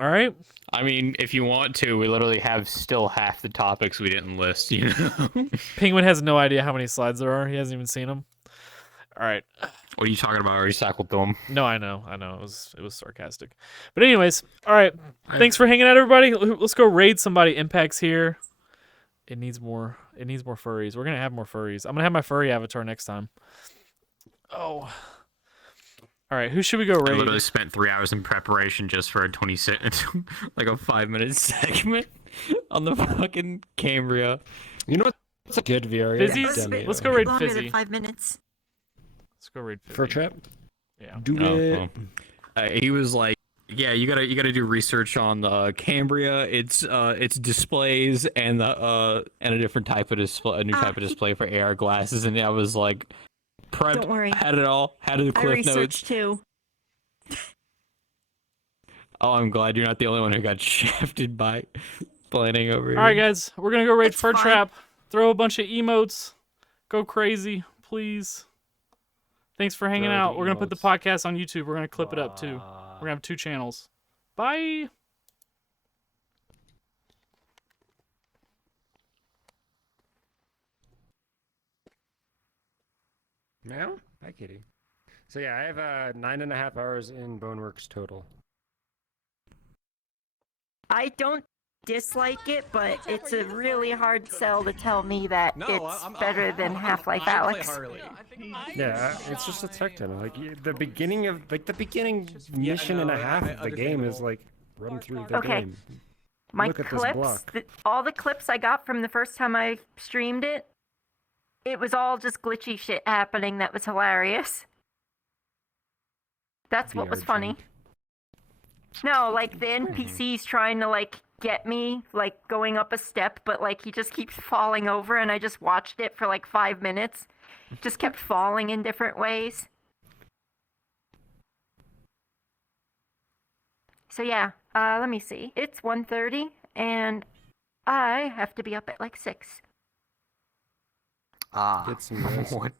All right. I mean, if you want to, we literally have still half the topics we didn't list, you know? Penguin has no idea how many slides there are. He hasn't even seen them. All right. What are you talking about? I already cycled through them. No, I know. It was sarcastic. But anyways, all right. Thanks for hanging out, everybody. Let's go raid somebody. Impact's here. It needs more furries. We're gonna have more furries. I'm gonna have my furry avatar next time. Oh. All right. Who should we go I raid? literally spent 3 hours in preparation just for a like a 5-minute segment on the fucking Cambria. You know what's a good VR? Fizzy's? demo? Let's go raid Longer Fizzy. than 5 minutes. Let's go raid Fizzy. For trap. Yeah. Do Oh, it. well. He was like, "Yeah, you gotta do research on the Cambria, its displays, and a different type of display, a new type of display for AR glasses." And I was like, "Prep, Don't worry. had it all, had the I cliff researched notes." too. Oh, I'm glad you're not the only one who got shafted by planning over here. All right, guys. We're gonna go raid That's Fur fine. Trap. Throw a bunch of emotes. Go crazy, please. Thanks for hanging Throw the out. We're gonna put the emotes. podcast on YouTube. We're gonna clip it up too. We're gonna have 2 channels. Bye. Meow? Hi, kitty. So yeah, I have 9.5 hours in Boneworks total. I don't dislike it, but it's a really hard sell to tell me that it's better than Half-Life Alex. Yeah, it's just a tech demo. Like the beginning mission and a half of the game is like run through the Okay. game. My Look at this clips, block. all the clips I got from the first time I streamed it, it was all just glitchy shit happening that was hilarious. That's what VR was funny. junk. No, like the NPC's trying to like get me, like going up a step, but like he just keeps falling over, and I just watched it for like 5 minutes. Just kept falling in different ways. So yeah, let me see. It's 1:30, and I have to be up at like 6. Ah. Get some rest. What